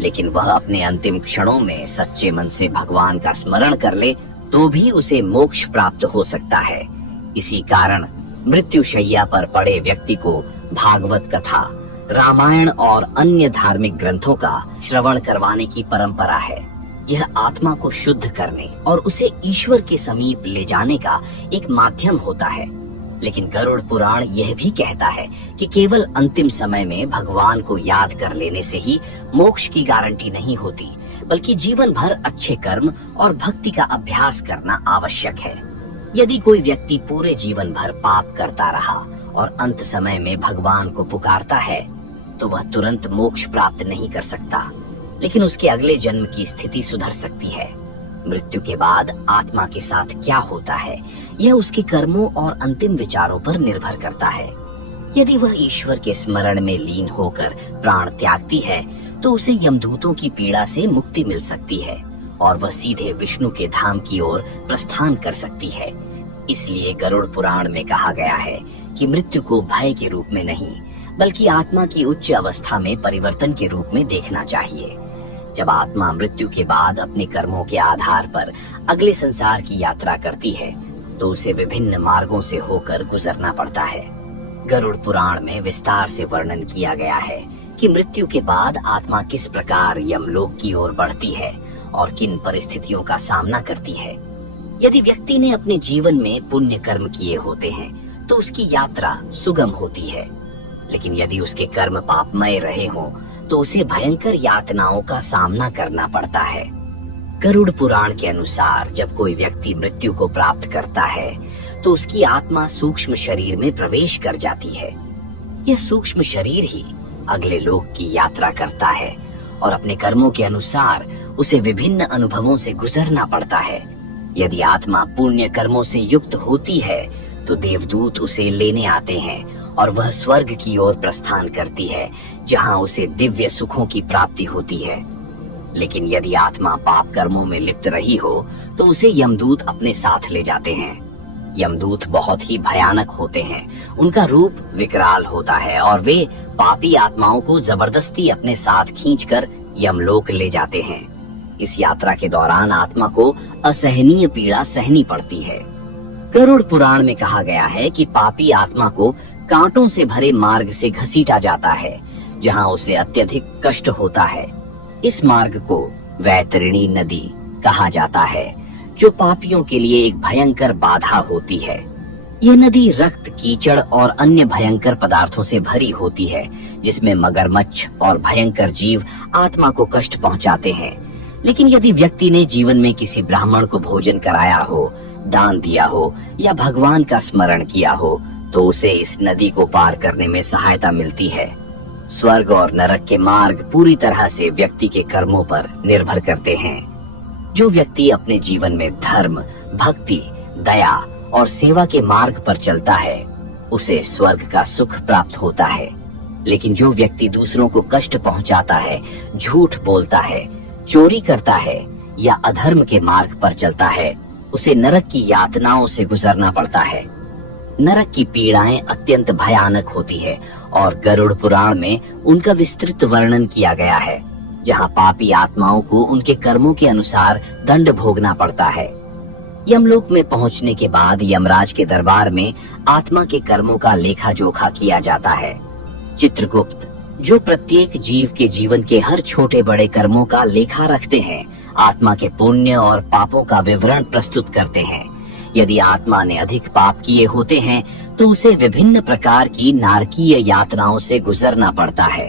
लेकिन वह अपने अंतिम क्षणों में सच्चे मन से भगवान का स्मरण कर ले, तो भी उसे मोक्ष प्राप्त हो सकता है। इसी कारण मृत्यु शैया पर पड़े व्यक्ति को भागवत कथा, रामायण और अन्य धार्मिक ग्रंथों का श्रवण करवाने की परंपरा है। यह आत्मा को शुद्ध करने और उसे ईश्वर के समीप ले जाने का एक माध्यम होता है। लेकिन गरुड़ पुराण यह भी कहता है कि केवल अंतिम समय में भगवान को याद कर लेने से ही मोक्ष की गारंटी नहीं होती, बल्कि जीवन भर अच्छे कर्म और भक्ति का अभ्यास करना आवश्यक है। यदि कोई व्यक्ति पूरे जीवन भर पाप करता रहा और अंत समय में भगवान को पुकारता है, तो वह तुरंत मोक्ष प्राप्त नहीं कर सकता, लेकिन उसके अगले जन्म की स्थिति सुधर सकती है। मृत्यु के बाद आत्मा के साथ क्या होता है, यह उसके कर्मों और अंतिम विचारों पर निर्भर करता है। यदि वह ईश्वर के स्मरण में लीन होकर प्राण त्यागती है, तो उसे यमदूतों की पीड़ा से मुक्ति मिल सकती है और वह सीधे विष्णु के धाम की ओर प्रस्थान कर सकती है। इसलिए गरुड़ पुराण में कहा गया है कि मृत्यु को भय के रूप में नहीं, बल्कि आत्मा की उच्च अवस्था में परिवर्तन के रूप में देखना चाहिए। जब आत्मा मृत्यु के बाद अपने कर्मों के आधार पर अगले संसार की यात्रा करती है, तो उसे विभिन्न मार्गों से होकर गुजरना पड़ता है। गरुड़ पुराण में विस्तार से वर्णन किया गया है कि मृत्यु के बाद आत्मा किस प्रकार यमलोक की ओर बढ़ती है और किन परिस्थितियों का सामना करती है। यदि व्यक्ति ने अपने जीवन में पुण्य कर्म किए होते हैं, तो उसकी यात्रा सुगम होती है। लेकिन यदि उसके कर्म पापमय रहे हों, तो उसे भयंकर यातनाओं का सामना करना पड़ता है। गरुड़ पुराण के अनुसार जब कोई व्यक्ति मृत्यु को प्राप्त करता है, तो उसकी आत्मा सूक्ष्म शरीर में प्रवेश कर जाती है। यह सूक्ष्म शरीर ही अगले लोक की यात्रा करता है और अपने कर्मों के अनुसार उसे विभिन्न अनुभवों से गुजरना पड़ता है। यदि आत्मा पुण्य कर्मों से युक्त होती है, तो देवदूत उसे लेने आते हैं और वह स्वर्ग की ओर प्रस्थान करती है, जहां उसे दिव्य सुखों की प्राप्ति होती है। लेकिन यदि आत्मा पाप कर्मों में लिप्त रही हो, तो उसे यमदूत अपने साथ ले जाते हैं। यमदूत बहुत ही भयानक होते हैं। उनका रूप विकराल होता है और वे पापी आत्माओं को जबरदस्ती अपने साथ खींचकर यमलोक ले जाते हैं। इस यात्रा के दौरान आत्मा को असहनीय पीड़ा सहनी पड़ती है। गरुड़ पुराण में कहा गया है कि पापी आत्मा को कांटों से भरे मार्ग से घसीटा जाता है, जहां उसे अत्यधिक कष्ट होता है। इस मार्ग को वैतरणी नदी कहा जाता है, जो पापियों के लिए एक भयंकर बाधा होती है। यह नदी रक्त, कीचड़ और अन्य भयंकर पदार्थों से भरी होती है, जिसमें मगरमच्छ और भयंकर जीव आत्मा को कष्ट पहुंचाते हैं। लेकिन यदि व्यक्ति ने जीवन में किसी ब्राह्मण को भोजन कराया हो, दान दिया हो या भगवान का स्मरण किया हो, तो उसे इस नदी को पार करने में सहायता मिलती है। स्वर्ग और नरक के मार्ग पूरी तरह से व्यक्ति के कर्मों पर निर्भर करते हैं। जो व्यक्ति अपने जीवन में धर्म, भक्ति, दया और सेवा के मार्ग पर चलता है, उसे स्वर्ग का सुख प्राप्त होता है। लेकिन जो व्यक्ति दूसरों को कष्ट पहुंचाता है, झूठ बोलता है, चोरी करता है या अधर्म के मार्ग पर चलता है, उसे नरक की यातनाओं से गुजरना पड़ता है। नरक की पीड़ाएं अत्यंत भयानक होती है और गरुड़ पुराण में उनका विस्तृत वर्णन किया गया है, जहां पापी आत्माओं को उनके कर्मों के अनुसार दंड भोगना पड़ता है। यमलोक में पहुंचने के बाद यमराज के दरबार में आत्मा के कर्मों का लेखा जोखा किया जाता है। चित्रगुप्त, जो प्रत्येक जीव के जीवन के हर छोटे बड़े कर्मों का लेखा रखते हैं, आत्मा के पुण्य और पापों का विवरण प्रस्तुत करते हैं। यदि आत्मा ने अधिक पाप किए होते हैं तो उसे विभिन्न प्रकार की नारकीय यातनाओं से गुजरना पड़ता है।